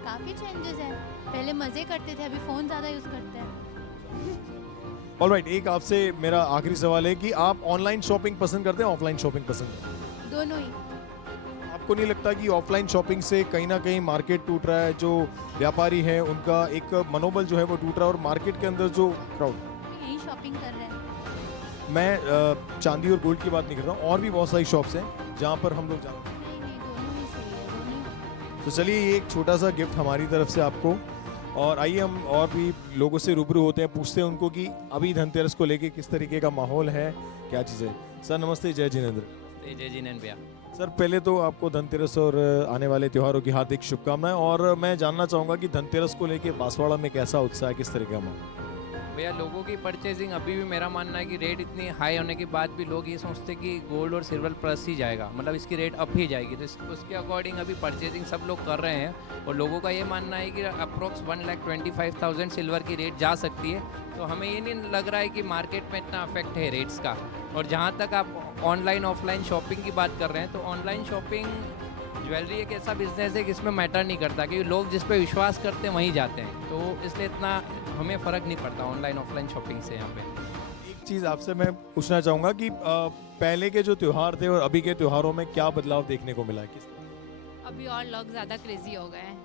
काफ़ी चेंजेस हैं, पहले मज़े करते थे, अभी फ़ोन ज़्यादा यूज़ करते हैं। ऑलराइट, एक आपसे मेरा आखिरी सवाल है कि आप ऑनलाइन शॉपिंग पसंद करते हैं, ऑफलाइन शॉपिंग पसंद करते हैं? दोनों ही। आपको नहीं लगता कि ऑफलाइन शॉपिंग से कहीं ना कहीं मार्केट टूट रहा है, जो व्यापारी है उनका एक मनोबल जो है वो टूट रहा है, और मार्केट के अंदर जो क्राउड? यही शॉपिंग कर रहे हैं। मैं चांदी और गोल्ड की बात नहीं कर रहा हूँ, और भी बहुत सारी शॉप्स हैं जहाँ पर हम लोग जाते हैं। तो चलिए ये एक छोटा सा गिफ्ट हमारी तरफ से आपको, और आइए हम और भी लोगों से रूबरू होते हैं, पूछते हैं उनको कि अभी धनतेरस को लेके किस तरीके का माहौल है, क्या चीज़ें। सर नमस्ते, जय जिनेंद्र। जय जिनेंद्र भैया। सर पहले तो आपको धनतेरस और आने वाले त्योहारों की हार्दिक शुभकामनाएं, और मैं जानना चाहूँगा कि धनतेरस को लेके बांसवाड़ा में कैसा उत्साह है, किस तरह का माहौल? भैया लोगों की परचेजिंग अभी भी, मेरा मानना है कि रेट इतनी हाई होने के बाद भी लोग ये सोचते कि गोल्ड और सिल्वर प्लस ही जाएगा, मतलब इसकी रेट अप ही जाएगी, तो उसके अकॉर्डिंग अभी परचेजिंग सब लोग कर रहे हैं, और लोगों का ये मानना है कि अप्रोक्स 1,25,000 सिल्वर की रेट जा सकती है। तो हमें ये नहीं लग रहा है कि मार्केट में इतना अफेक्ट है रेट्स का। और जहाँ तक आप ऑनलाइन ऑफलाइन शॉपिंग की बात कर रहे हैं, तो ऑनलाइन शॉपिंग ज्वेलरी एक ऐसा बिजनेस है कि इसमें मैटर नहीं करता, क्योंकि लोग जिस पे विश्वास करते हैं वहीं जाते हैं, तो इसलिए इतना हमें फ़र्क नहीं पड़ता ऑनलाइन ऑफलाइन शॉपिंग से। यहाँ पे एक चीज़ आपसे मैं पूछना चाहूँगा कि पहले के जो त्यौहार थे और अभी के त्योहारों में क्या बदलाव देखने को मिला है? किस अभी और लोग ज़्यादा क्रेजी हो गए हैं।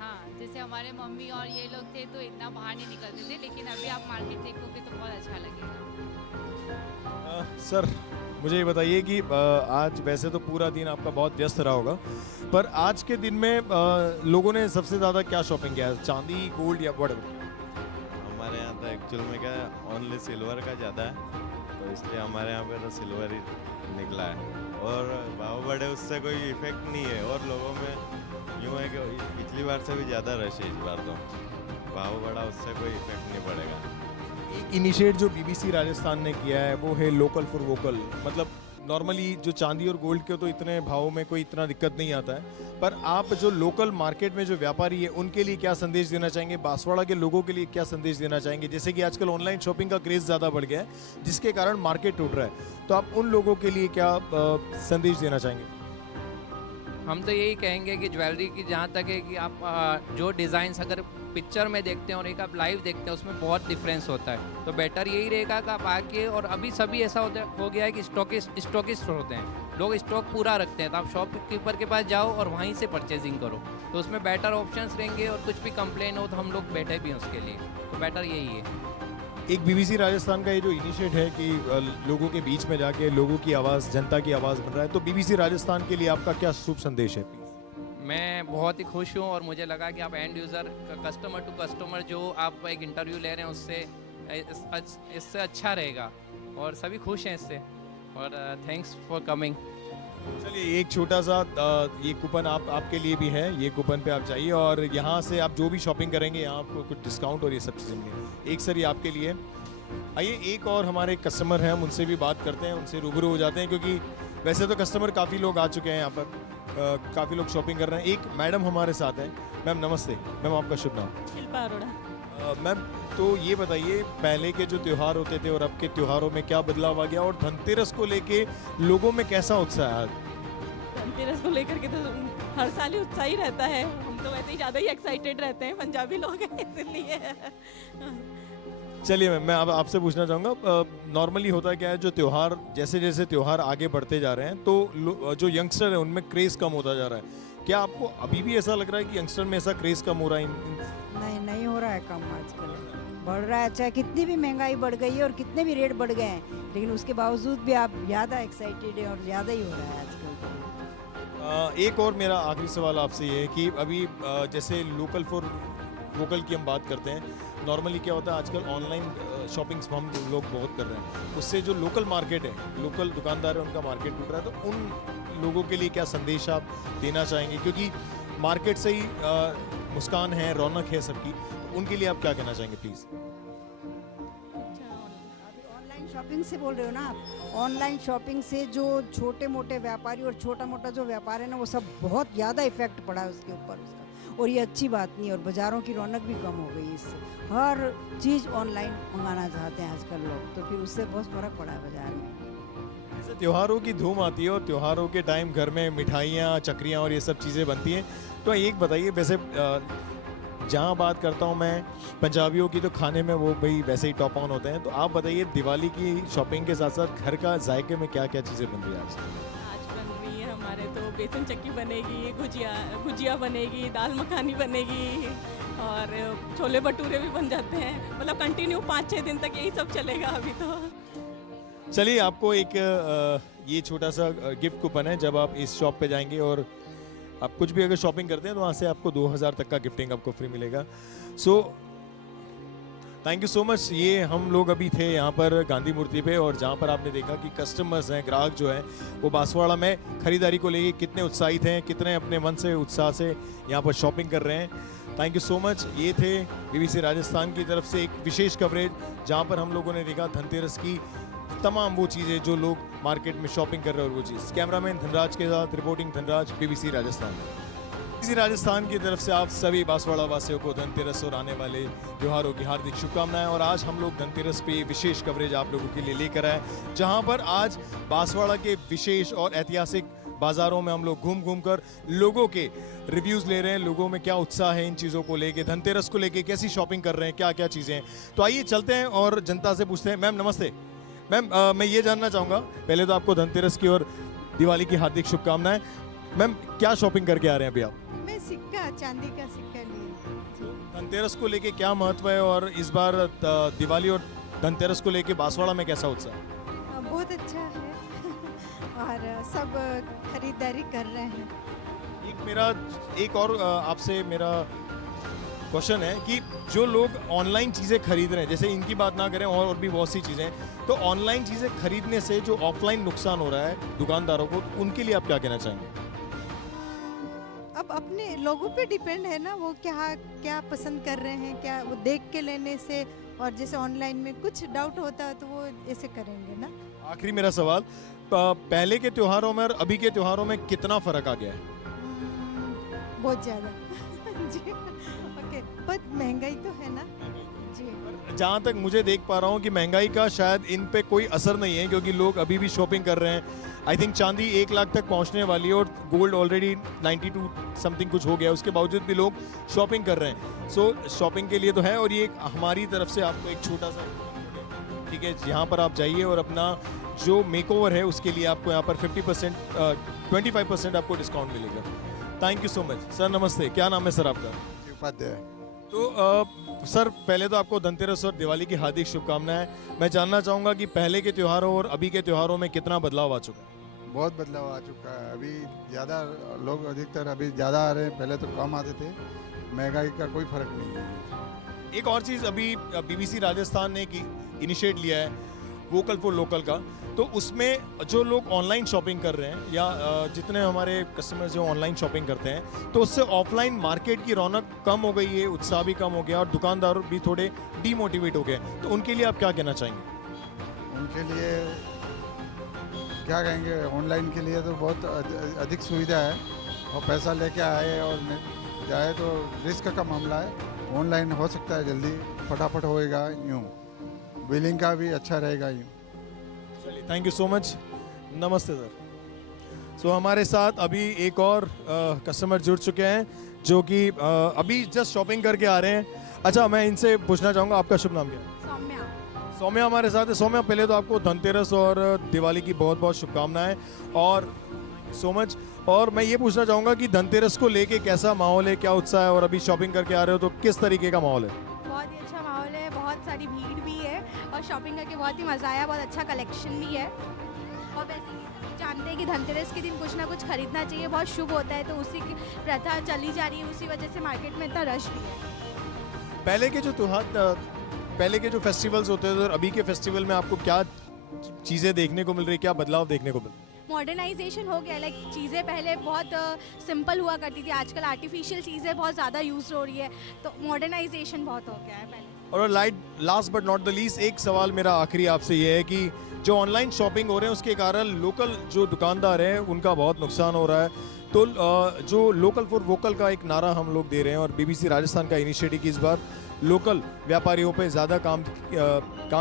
हाँ, जैसे हमारे मम्मी और ये लोग थे तो इतना बाहर नहीं निकलते थे, लेकिन अभी आप मार्केट देखोगे तो बहुत अच्छा लगेगा। सर मुझे ये बताइए कि आज वैसे तो पूरा दिन आपका बहुत व्यस्त रहा होगा, पर आज के दिन में लोगों ने सबसे ज़्यादा क्या शॉपिंग किया है, चांदी, गोल्ड या व्हाटएवर? हमारे यहाँ तो एक्चुअल में क्या है, ओनली सिल्वर का ज़्यादा है, तो इसलिए हमारे यहाँ पे तो सिल्वर ही निकला है। और भाव बढ़े उससे कोई इफेक्ट नहीं है, और लोगों में यूँ है कि पिछली बार से भी ज़्यादा रश है इस बार, तो भाव बढ़ा उससे कोई इफेक्ट नहीं पड़ेगा। एक इनिशिएट जो बीबीसी राजस्थान ने किया है वो है लोकल फॉर वोकल। मतलब नॉर्मली जो चांदी और गोल्ड के तो इतने भाव में कोई इतना दिक्कत नहीं आता है, पर आप जो लोकल मार्केट में जो व्यापारी है उनके लिए क्या संदेश देना चाहेंगे, बांसवाड़ा के लोगों के लिए क्या संदेश देना चाहेंगे? जैसे कि आजकल ऑनलाइन शॉपिंग का क्रेज़ ज़्यादा बढ़ गया है जिसके कारण मार्केट टूट रहा है, तो आप उन लोगों के लिए क्या संदेश देना चाहेंगे? हम तो यही कहेंगे कि ज्वेलरी की जहाँ तक है कि आप जो डिज़ाइंस अगर पिक्चर में देखते हैं और एक आप लाइव देखते हैं उसमें बहुत डिफरेंस होता है, तो बेटर यही रहेगा कि आप आके, और अभी सभी ऐसा हो गया है कि स्टॉकिस्ट होते हैं, लोग स्टॉक पूरा रखते हैं, तो आप शॉपकीपर के पास जाओ और वहीं से परचेजिंग करो, तो उसमें बेटर ऑप्शंस रहेंगे, और कुछ भी कंप्लेन हो तो हम लोग बैठे भी हैं उसके लिए, तो बेटर यही है। एक बीबीसी राजस्थान का ये जो इनिशिएट है कि लोगों के बीच में जाके लोगों की आवाज़, जनता की आवाज़ बन रहा है, तो बीबीसी राजस्थान के लिए आपका क्या शुभ संदेश है? मैं बहुत ही खुश हूँ, और मुझे लगा कि आप end user, customer to customer जो आप एक इंटरव्यू ले रहे हैं उससे इससे अच्छा रहेगा, और सभी खुश हैं इससे, और थैंक्स फॉर कमिंग। चलिए एक छोटा सा ये कूपन आपके लिए भी है, ये कूपन पे आप जाइए और यहाँ से आप जो भी शॉपिंग करेंगे यहाँ आपको कुछ डिस्काउंट और ये सब चीज़ें मिलेंगी। एक सर ये आपके लिए। आइए एक और हमारे कस्टमर हैं, हम उनसे भी बात करते हैं, उनसे रूबरू हो जाते हैं, क्योंकि वैसे तो कस्टमर काफ़ी लोग आ चुके हैं यहाँ पर, काफ़ी लोग शॉपिंग कर रहे हैं। एक मैडम हमारे साथ हैं। मैम नमस्ते। मैम आपका शुभ नाम? शिल्पा अरोड़ा। मैम तो ये बताइए, पहले के जो त्यौहार होते थे और अब के त्योहारों में क्या बदलाव आ गया, और धनतेरस को लेके लोगों में कैसा उत्साह है? धनतेरस को लेकर के तो हर साल ही उत्साह ही रहता है, हम तो वैसे ही ज़्यादा ही एक्साइटेड रहते हैं, पंजाबी लोग हैं इसलिए। चलिए मैम, मैं अब आपसे पूछना चाहूँगा, नॉर्मली होता क्या है, जो त्यौहार जैसे जैसे त्यौहार आगे बढ़ते जा रहे हैं तो जो यंगस्टर है उनमें क्रेज़ कम होता जा रहा है, क्या आपको अभी भी ऐसा लग रहा है कि यंगस्टर में ऐसा क्रेज़ कम हो रहा है? नहीं हो रहा है कम, आजकल बढ़ रहा है, चाहे कितनी भी महंगाई बढ़ गई है और कितने भी रेट बढ़ गए हैं, लेकिन उसके बावजूद भी आप ज़्यादा एक्साइटेड है और ज़्यादा ही हो रहा है आजकल। एक और मेरा आखिरी सवाल आपसे ये है कि अभी जैसे लोकल फॉर वोकल की हम बात करते हैं, नॉर्मली क्या होता है आजकल ऑनलाइन शॉपिंग्स हम लोग बहुत कर रहे हैं, उससे जो लोकल मार्केट है, लोकल दुकानदार है, उनका मार्केट टूट रहा है, तो उन लोगों के लिए क्या संदेश आप देना चाहेंगे? क्योंकि मार्केट से ही मुस्कान है, रौनक है सबकी, तो उनके लिए आप क्या कहना चाहेंगे प्लीज़? ऑनलाइन शॉपिंग से बोल रहे हो ना आप? ऑनलाइन शॉपिंग से जो छोटे मोटे व्यापारी और छोटा मोटा जो व्यापार है ना, वो सब बहुत ज़्यादा इफेक्ट पड़ा है उसके ऊपर उसका, और ये अच्छी बात नहीं, और बाज़ारों की रौनक भी कम हो गई इससे, हर चीज़ ऑनलाइन मंगाना चाहते हैं आजकल लोग, तो फिर उससे बहुत फ़र्क पड़ा है बाज़ार में। जैसे त्योहारों की धूम आती है और त्योहारों के टाइम घर में मिठाइयाँ, चकरियाँ और ये सब चीज़ें बनती हैं, तो एक बताइए, वैसे जहाँ बात करता हूँ मैं पंजाबियों की, तो खाने में वो भाई वैसे ही टॉप ऑन होते हैं, तो आप बताइए दिवाली की शॉपिंग के साथ साथ घर का जायके में क्या क्या चीज़ें बन रही है आज बन रही है हमारे तो बेसन चक्की बनेगी, गुजिया बनेगी, दाल मखानी बनेगी, और छोले भटूरे भी बन जाते हैं, मतलब कंटिन्यू 5-6 दिन तक यही सब चलेगा अभी तो। चलिए आपको एक ये छोटा सा गिफ्ट कूपन है, जब आप इस शॉप पे जाएंगे और आप कुछ भी अगर शॉपिंग करते हैं तो वहाँ से आपको 2000 तक का गिफ्टिंग आपको फ्री मिलेगा। So thank you so much. ये हम लोग अभी थे यहाँ पर गांधी मूर्ति पे, और जहाँ पर आपने देखा कि कस्टमर्स हैं, ग्राहक जो हैं, वो बांसवाड़ा में खरीदारी को लेके कितने उत्साहित हैं, कितने अपने मन से उत्साह से यहाँ पर शॉपिंग कर रहे हैं। Thank you so much. ये थे बीबीसी राजस्थान की तरफ से एक विशेष कवरेज, जहाँ पर हम लोगों ने देखा धनतेरस की तमाम वो चीज़ें जो लोग मार्केट में शॉपिंग कर रहे हैं, और वो चीज़। कैमरामैन धनराज के साथ reporting Dhanraj, BBC Rajasthan. BBC Rajasthan की तरफ से आप सभी बांसवाड़ा वासियों को धनतेरस और आने वाले त्योहारों की हार्दिक शुभकामनाएं। और आज हम लोग धनतेरस पे विशेष कवरेज आप लोगों के लिए लेकर आए, जहां पर आज बांसवाड़ा के विशेष और ऐतिहासिक बाज़ारों में हम लोग घूम घूम कर लोगों के रिव्यूज़ ले रहे हैं, लोगों में क्या उत्साह है इन चीज़ों को लेके, धनतेरस को लेके कैसी शॉपिंग कर रहे हैं, क्या क्या चीज़ें हैं। तो आइए चलते हैं और जनता से पूछते हैं। मैम नमस्ते। मैम मैं ये जानना चाहूँगा, पहले तो आपको धनतेरस की और दिवाली की हार्दिक शुभकामनाएं। मैम क्या शॉपिंग करके आ रहे हैं अभी आप? मैं सिक्का, चांदी का सिक्का लिए। धनतेरस को लेके क्या महत्व है, और इस बार दिवाली और धनतेरस को लेके बांसवाड़ा में कैसा उत्साह है? बहुत अच्छा है। और सब खरीदारी कर रहे हैं। एक और आपसे मेरा क्वेश्चन है कि जो लोग ऑनलाइन चीज़ें खरीद रहे हैं, जैसे इनकी बात ना करें और भी बहुत सी चीज़ें हैं, तो ऑनलाइन चीज़ें खरीदने से जो ऑफलाइन नुकसान हो रहा है दुकानदारों को, उनके लिए आप क्या कहना चाहेंगे? अब अपने लोगों पे डिपेंड है ना, वो क्या क्या पसंद कर रहे हैं, क्या वो देख के लेने से, और जैसे ऑनलाइन में कुछ डाउट होता है तो वो ऐसे करेंगे ना। आखिरी मेरा सवाल, पहले के त्योहारों में और अभी के त्योहारों में कितना फ़र्क आ गया है? बहुत ज़्यादा जी। ओके, बहुत महंगाई तो है ना जी। जहाँ तक मुझे देख पा रहा हूँ कि महंगाई का शायद इन पे कोई असर नहीं है, क्योंकि लोग अभी भी शॉपिंग कर रहे हैं। आई थिंक चांदी 1 लाख तक पहुँचने वाली है और गोल्ड ऑलरेडी 92 समथिंग कुछ हो गया, उसके बावजूद भी लोग शॉपिंग कर रहे हैं। सो शॉपिंग के लिए तो है, और ये हमारी तरफ से आपको एक छोटा सा, ठीक है, यहाँ पर आप जाइए और अपना जो मेकओवर है उसके लिए आपको यहाँ पर 25% आपको डिस्काउंट मिलेगा। Thank you so much sir. नमस्ते, क्या नाम है सर आपका? उपाध्याय। तो सर, पहले तो आपको धनतेरस और दिवाली की हार्दिक शुभकामनाएं। मैं जानना चाहूँगा कि पहले के त्योहारों और अभी के त्योहारों में कितना बदलाव आ चुका है? बहुत बदलाव आ चुका है। अभी ज़्यादा लोग, अधिकतर अभी ज़्यादा आ रहे हैं, पहले तो कम आते थे। महंगाई का कोई फर्क नहीं है। एक और चीज़, अभी बीबीसी राजस्थान ने इनिशिएट लिया है वोकल फॉर लोकल का, तो उसमें जो लोग ऑनलाइन शॉपिंग कर रहे हैं या जितने हमारे कस्टमर्स जो ऑनलाइन शॉपिंग करते हैं, तो उससे ऑफलाइन मार्केट की रौनक कम हो गई है, उत्साह भी कम हो गया और दुकानदार भी थोड़े डीमोटिवेट हो गए। तो उनके लिए आप क्या कहना चाहेंगे? उनके लिए क्या कहेंगे, ऑनलाइन के लिए तो बहुत अधिक सुविधा है, और पैसा लेके आए और जाए तो रिस्क का मामला है। ऑनलाइन हो सकता है जल्दी फटाफट होएगा, यूँ बिलिंग का भी अच्छा रहेगा यूँ। चलिए, थैंक यू सो मच। नमस्ते सर। सो हमारे साथ अभी एक और कस्टमर जुड़ चुके हैं जो कि अभी जस्ट शॉपिंग करके आ रहे हैं। अच्छा, मैं इनसे पूछना चाहूँगा, आपका शुभ नाम क्या है? सौम्या। सौम्या हमारे साथ है। सौम्या, पहले तो आपको धनतेरस और दिवाली की बहुत बहुत शुभकामनाएं और सो मच। और मैं ये पूछना चाहूँगा कि धनतेरस को लेके कैसा माहौल है, क्या उत्साह है, और अभी शॉपिंग करके आ रहे हो तो किस तरीके का माहौल है? बहुत ही अच्छा माहौल है, बहुत सारी भीड़ भी है और शॉपिंग करके बहुत ही मज़ा आया, बहुत अच्छा कलेक्शन भी है। और वैसे भी जानते हैं कि धनतेरस के दिन कुछ ना कुछ खरीदना चाहिए, बहुत शुभ होता है, तो उसी की प्रथा चली जा रही है, उसी वजह से मार्केट में इतना रश भी है। पहले के जो त्योहार, पहले के जो फेस्टिवल्स होते थे और अभी के फेस्टिवल में आपको क्या चीज़ें देखने को मिल रही है, क्या बदलाव देखने को मिल रहा है? मॉडर्नाइजेशन हो गया, लाइक चीज़ें पहले बहुत सिंपल हुआ करती थी, आजकल आर्टिफिशियल चीज़ें बहुत ज़्यादा यूज़ हो रही है, तो मॉडर्नाइजेशन बहुत हो गया है पहले। और last but not the least, एक सवाल मेरा आखिरी आपसे ये है कि जो ऑनलाइन शॉपिंग हो रहे हैं उसके कारण लोकल जो दुकानदार हैं उनका बहुत नुकसान हो रहा है, तो जो लोकल फॉर वोकल का एक नारा हम लोग दे रहे हैं और बीबीसी राजस्थान का इनिशिएटिव की इस बार लोकल व्यापारियों पे ज़्यादा काम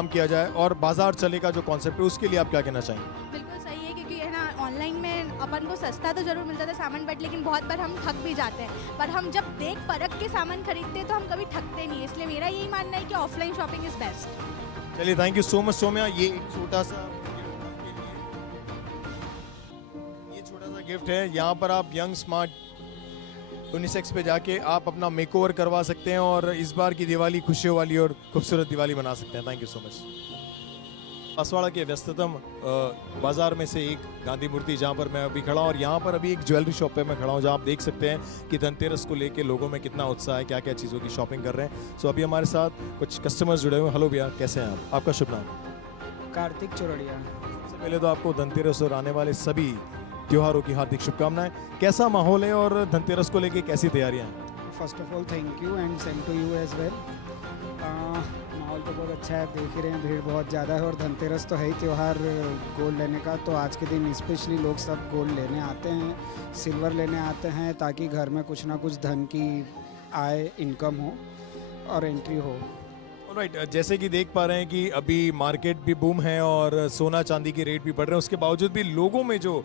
किया जाए और बाजार चले का जो कॉन्सेप्ट है, उसके लिए आप क्या कहना चाहेंगे? बिल्कुल सही है, क्योंकि है ना, ऑनलाइन में अपन को सस्ता तो जरूर मिलता था सामान, बट लेकिन बहुत बार हम ठग भी जाते हैं, पर हम जब देख परख के सामान खरीदते हैं तो हम कभी ठगते नहीं, इसलिए मेरा यही मानना है कि ऑफलाइन शॉपिंग इज़ बेस्ट। चलिए, thank you so much Saumya. ये एक छोटा सा गिफ्ट है। यहाँ पर आप यंग स्मार्ट यूनिसेक्स पे जाके आप अपना मेकओवर करवा सकते हैं और इस बार की दिवाली खुशियों वाली और खूबसूरत दिवाली मना सकते हैं। Thank you so much. Banswara के व्यस्ततम बाजार में से एक गांधी मूर्ति जहाँ पर मैं अभी खड़ा हूँ, और यहाँ पर अभी एक ज्वेलरी शॉप पे मैं खड़ा हूँ जहाँ आप देख सकते हैं कि धनतेरस को लेके लोगों में कितना उत्साह है, क्या क्या चीज़ों की शॉपिंग कर रहे हैं। सो अभी हमारे साथ कुछ कस्टमर्स जुड़े हुए हैं। हेलो भैया, कैसे हैं आप? आपका शुभ नाम? कार्तिक चौरड़िया। सबसे पहले तो आपको धनतेरस और आने वाले सभी त्योहारों की हार्दिक शुभकामनाएं। कैसा माहौल है और धनतेरस को लेके कैसी तैयारियां हैं? First of all thank you and same to you as well. माहौल तो बहुत अच्छा है, देख ही रहे हैं भीड़ बहुत ज़्यादा है, और धनतेरस तो है ही त्यौहार गोल्ड लेने का, तो आज के दिन स्पेशली लोग सब गोल्ड लेने आते हैं, सिल्वर लेने आते हैं, ताकि घर में कुछ ना कुछ धन की आय, इनकम हो और एंट्री हो। राइट, जैसे कि देख पा रहे हैं कि अभी मार्केट भी बूम है और सोना चांदी के रेट भी बढ़ रहे हैं, उसके बावजूद भी लोगों में जो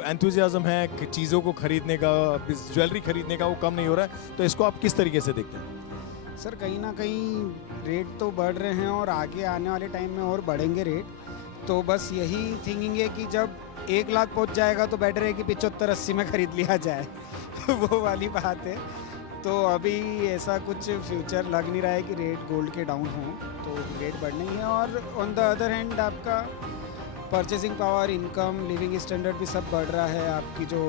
एंथुजियाज्म है चीज़ों को खरीदने का, ज्वेलरी खरीदने का, वो कम नहीं हो रहा है। तो इसको आप किस तरीके से देखते हैं? सर, कहीं ना कहीं रेट तो बढ़ रहे हैं और आगे आने वाले टाइम में और बढ़ेंगे रेट, तो बस यही थिंकिंग है कि जब 1 लाख पहुंच जाएगा तो बेटर है कि 75-80 में ख़रीद लिया जाए वो वाली बात है। तो अभी ऐसा कुछ फ्यूचर लग नहीं रहा है कि रेट गोल्ड के डाउन हो, तो रेट बढ़ने ही है। और ऑन द अदर हैंड आपका purchasing power, income, living standard भी सब बढ़ रहा है, आपकी जो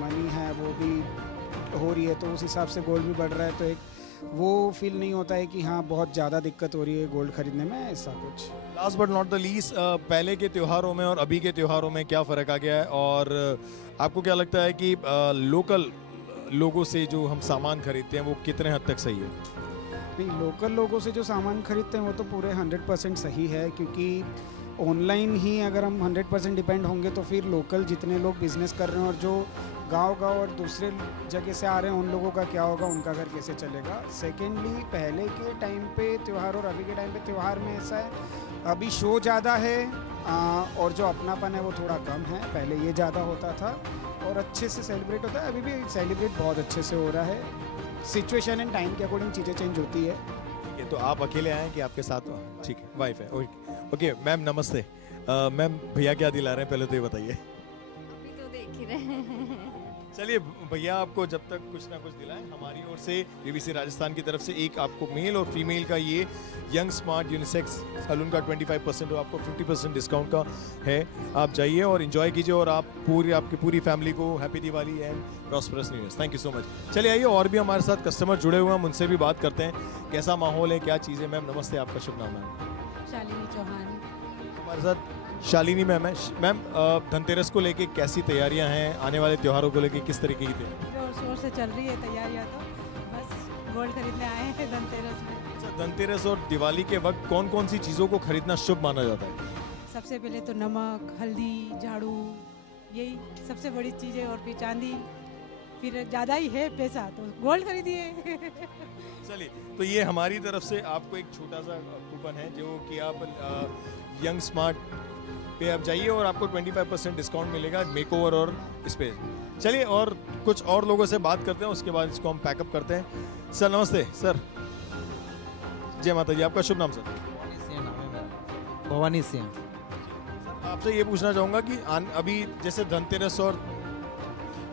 मनी है वो भी हो रही है, तो उस हिसाब से गोल्ड भी बढ़ रहा है, तो एक वो फील नहीं होता है कि हाँ बहुत ज़्यादा दिक्कत हो रही है गोल्ड खरीदने में, ऐसा कुछ। Last but not the least, पहले के त्योहारों में और अभी के त्योहारों में क्या फ़र्क आ गया है, और आपको क्या लगता है कि लोकल लोगों से जो हम सामान खरीदते हैं वो कितने हद तक सही है? नहीं, लोकल लोगों से जो सामान खरीदते हैं वो तो पूरे 100% सही है, क्योंकि ऑनलाइन ही अगर हम 100% डिपेंड होंगे तो फिर लोकल जितने लोग बिजनेस कर रहे हैं और जो गांव और दूसरे जगह से आ रहे हैं उन लोगों का क्या होगा, उनका घर कैसे चलेगा। सेकेंडली, पहले के टाइम पे त्यौहार और अभी के टाइम पे त्यौहार में ऐसा है, अभी शो ज़्यादा है और जो अपनापन है वो थोड़ा कम है, पहले ये ज़्यादा होता था और अच्छे से सेलिब्रेट होता है, अभी भी सेलिब्रेट बहुत अच्छे से हो रहा है। सिचुएशन एंड टाइम के अकॉर्डिंग चीज़ें चेंज होती है। ठीक है, तो आप अकेले आए हैं कि आपके साथ? ठीक है, वाइफ है। ओके मैम, नमस्ते। मैम, भैया क्या दिला रहे हैं पहले तो ये बताइए। अभी तो देख ही रहे हैं। चलिए भैया, आपको जब तक कुछ ना कुछ दिलाएं, हमारी ओर से बीबीसी राजस्थान की तरफ से एक आपको मेल और फीमेल का ये यंग स्मार्ट यूनिसेक्स सैलून का 25% और आपको 50% डिस्काउंट का है। आप जाइए और एंजॉय कीजिए, और आप आपकी पूरी फैमिली को happy Diwali and prosperous new year. Thank you so much. चलिए आइए, और भी हमारे साथ कस्टमर जुड़े हुए हैं, हम उनसे भी बात करते हैं कैसा माहौल है, क्या चीज़ है। मैम नमस्ते, आपका शुभ नाम है? शालिनी चौहान। हमारे साथ शालिनी मैम है। मैम, धनतेरस को लेके कैसी तैयारियां हैं, आने वाले त्योहारों को लेके किस तरीके की तैयारी? जोर शोर से चल रही है तैयारियां, तो बस गोल्ड खरीदने आए हैं धनतेरस में। अच्छा, धनतेरस और दिवाली के वक्त कौन कौन सी चीज़ों को खरीदना शुभ माना जाता है? सबसे पहले तो नमक, हल्दी, झाड़ू, यही सबसे बड़ी चीज़ है, और फिर चांदी, फिर ज़्यादा ही है पैसा तो गोल्ड खरीदिए। चलिए, तो ये हमारी तरफ से आपको एक छोटा सा कूपन है जो कि आप यंग स्मार्ट पे आप जाइए और आपको 25% डिस्काउंट मिलेगा मेकओवर और इस पे। चलिए, और कुछ और लोगों से बात करते हैं, उसके बाद इसको हम पैकअप करते हैं। सर नमस्ते। सर जय माता जी, आपका शुभ नाम? सर भवानी सिंह। आपसे ये पूछना चाहूँगा कि अभी जैसे धनतेरस और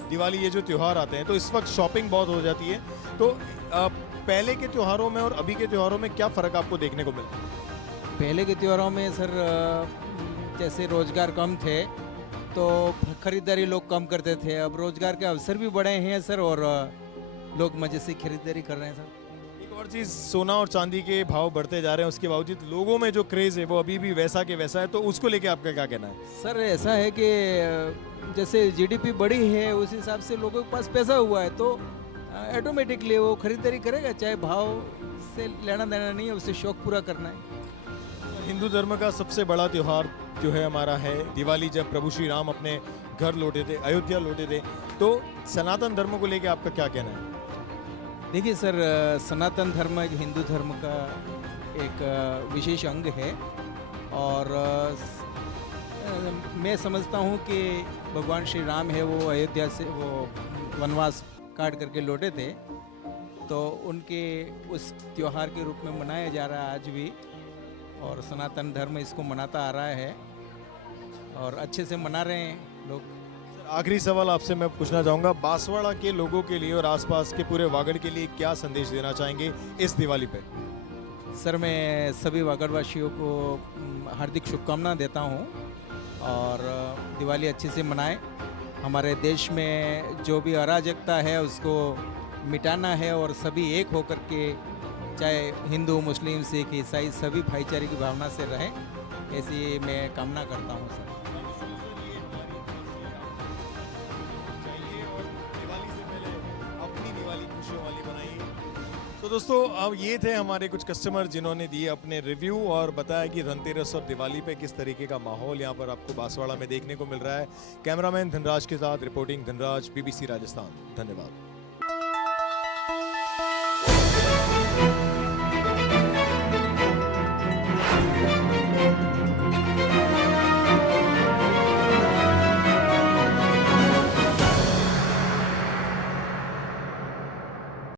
दिवाली ये जो त्यौहार आते हैं तो इस वक्त शॉपिंग बहुत हो जाती है, तो पहले के त्योहारों में और अभी के त्योहारों में क्या फ़र्क आपको देखने को मिला? पहले के त्योहारों में सर जैसे रोज़गार कम थे तो ख़रीदारी लोग कम करते थे, अब रोज़गार के अवसर भी बढ़े हैं सर और लोग मज़े से खरीदारी कर रहे हैं सर। एक और चीज़, सोना और चांदी के भाव बढ़ते जा रहे हैं, उसके बावजूद लोगों में जो क्रेज़ है वो अभी भी वैसा के वैसा है, तो उसको लेके आपका क्या कहना है? सर ऐसा है कि जैसे जीडीपी बढ़ी है उस हिसाब से लोगों के पास पैसा हुआ है तो ऑटोमेटिकली वो खरीदारी करेगा, चाहे भाव से लेना देना नहीं है, उसे शौक पूरा करना है। हिंदू धर्म का सबसे बड़ा त्यौहार जो है हमारा है दिवाली। जब प्रभु श्री राम अपने घर लौटे थे, अयोध्या लौटे थे, तो सनातन धर्म को लेके आपका क्या कहना है? देखिए सर, सनातन धर्म एक हिंदू धर्म का एक विशेष अंग है और मैं समझता हूँ कि भगवान श्री राम है वो अयोध्या से वो वनवास काट करके लौटे थे, तो उनके उस त्यौहार के रूप में मनाया जा रहा है आज भी, और सनातन धर्म इसको मनाता आ रहा है और अच्छे से मना रहे हैं लोग। आखिरी सवाल आपसे मैं पूछना चाहूँगा, बांसवाड़ा के लोगों के लिए और आसपास के पूरे वागड़ के लिए क्या संदेश देना चाहेंगे इस दिवाली पे? सर मैं सभी वागड़वासियों को हार्दिक शुभकामना देता हूँ और दिवाली अच्छे से मनाएं। हमारे देश में जो भी अराजकता है उसको मिटाना है और सभी एक होकर के, चाहे हिंदू, मुस्लिम, सिख, ईसाई, सभी भाईचारे की भावना से रहें, ऐसी मैं कामना करता हूँ सर। तो दोस्तों, अब ये थे हमारे कुछ कस्टमर जिन्होंने दिए अपने रिव्यू और बताया कि धनतेरस और दिवाली पे किस तरीके का माहौल यहाँ पर आपको बांसवाड़ा में देखने को मिल रहा है। कैमरामैन धनराज के साथ रिपोर्टिंग धनराज, बीबीसी राजस्थान। धन्यवाद।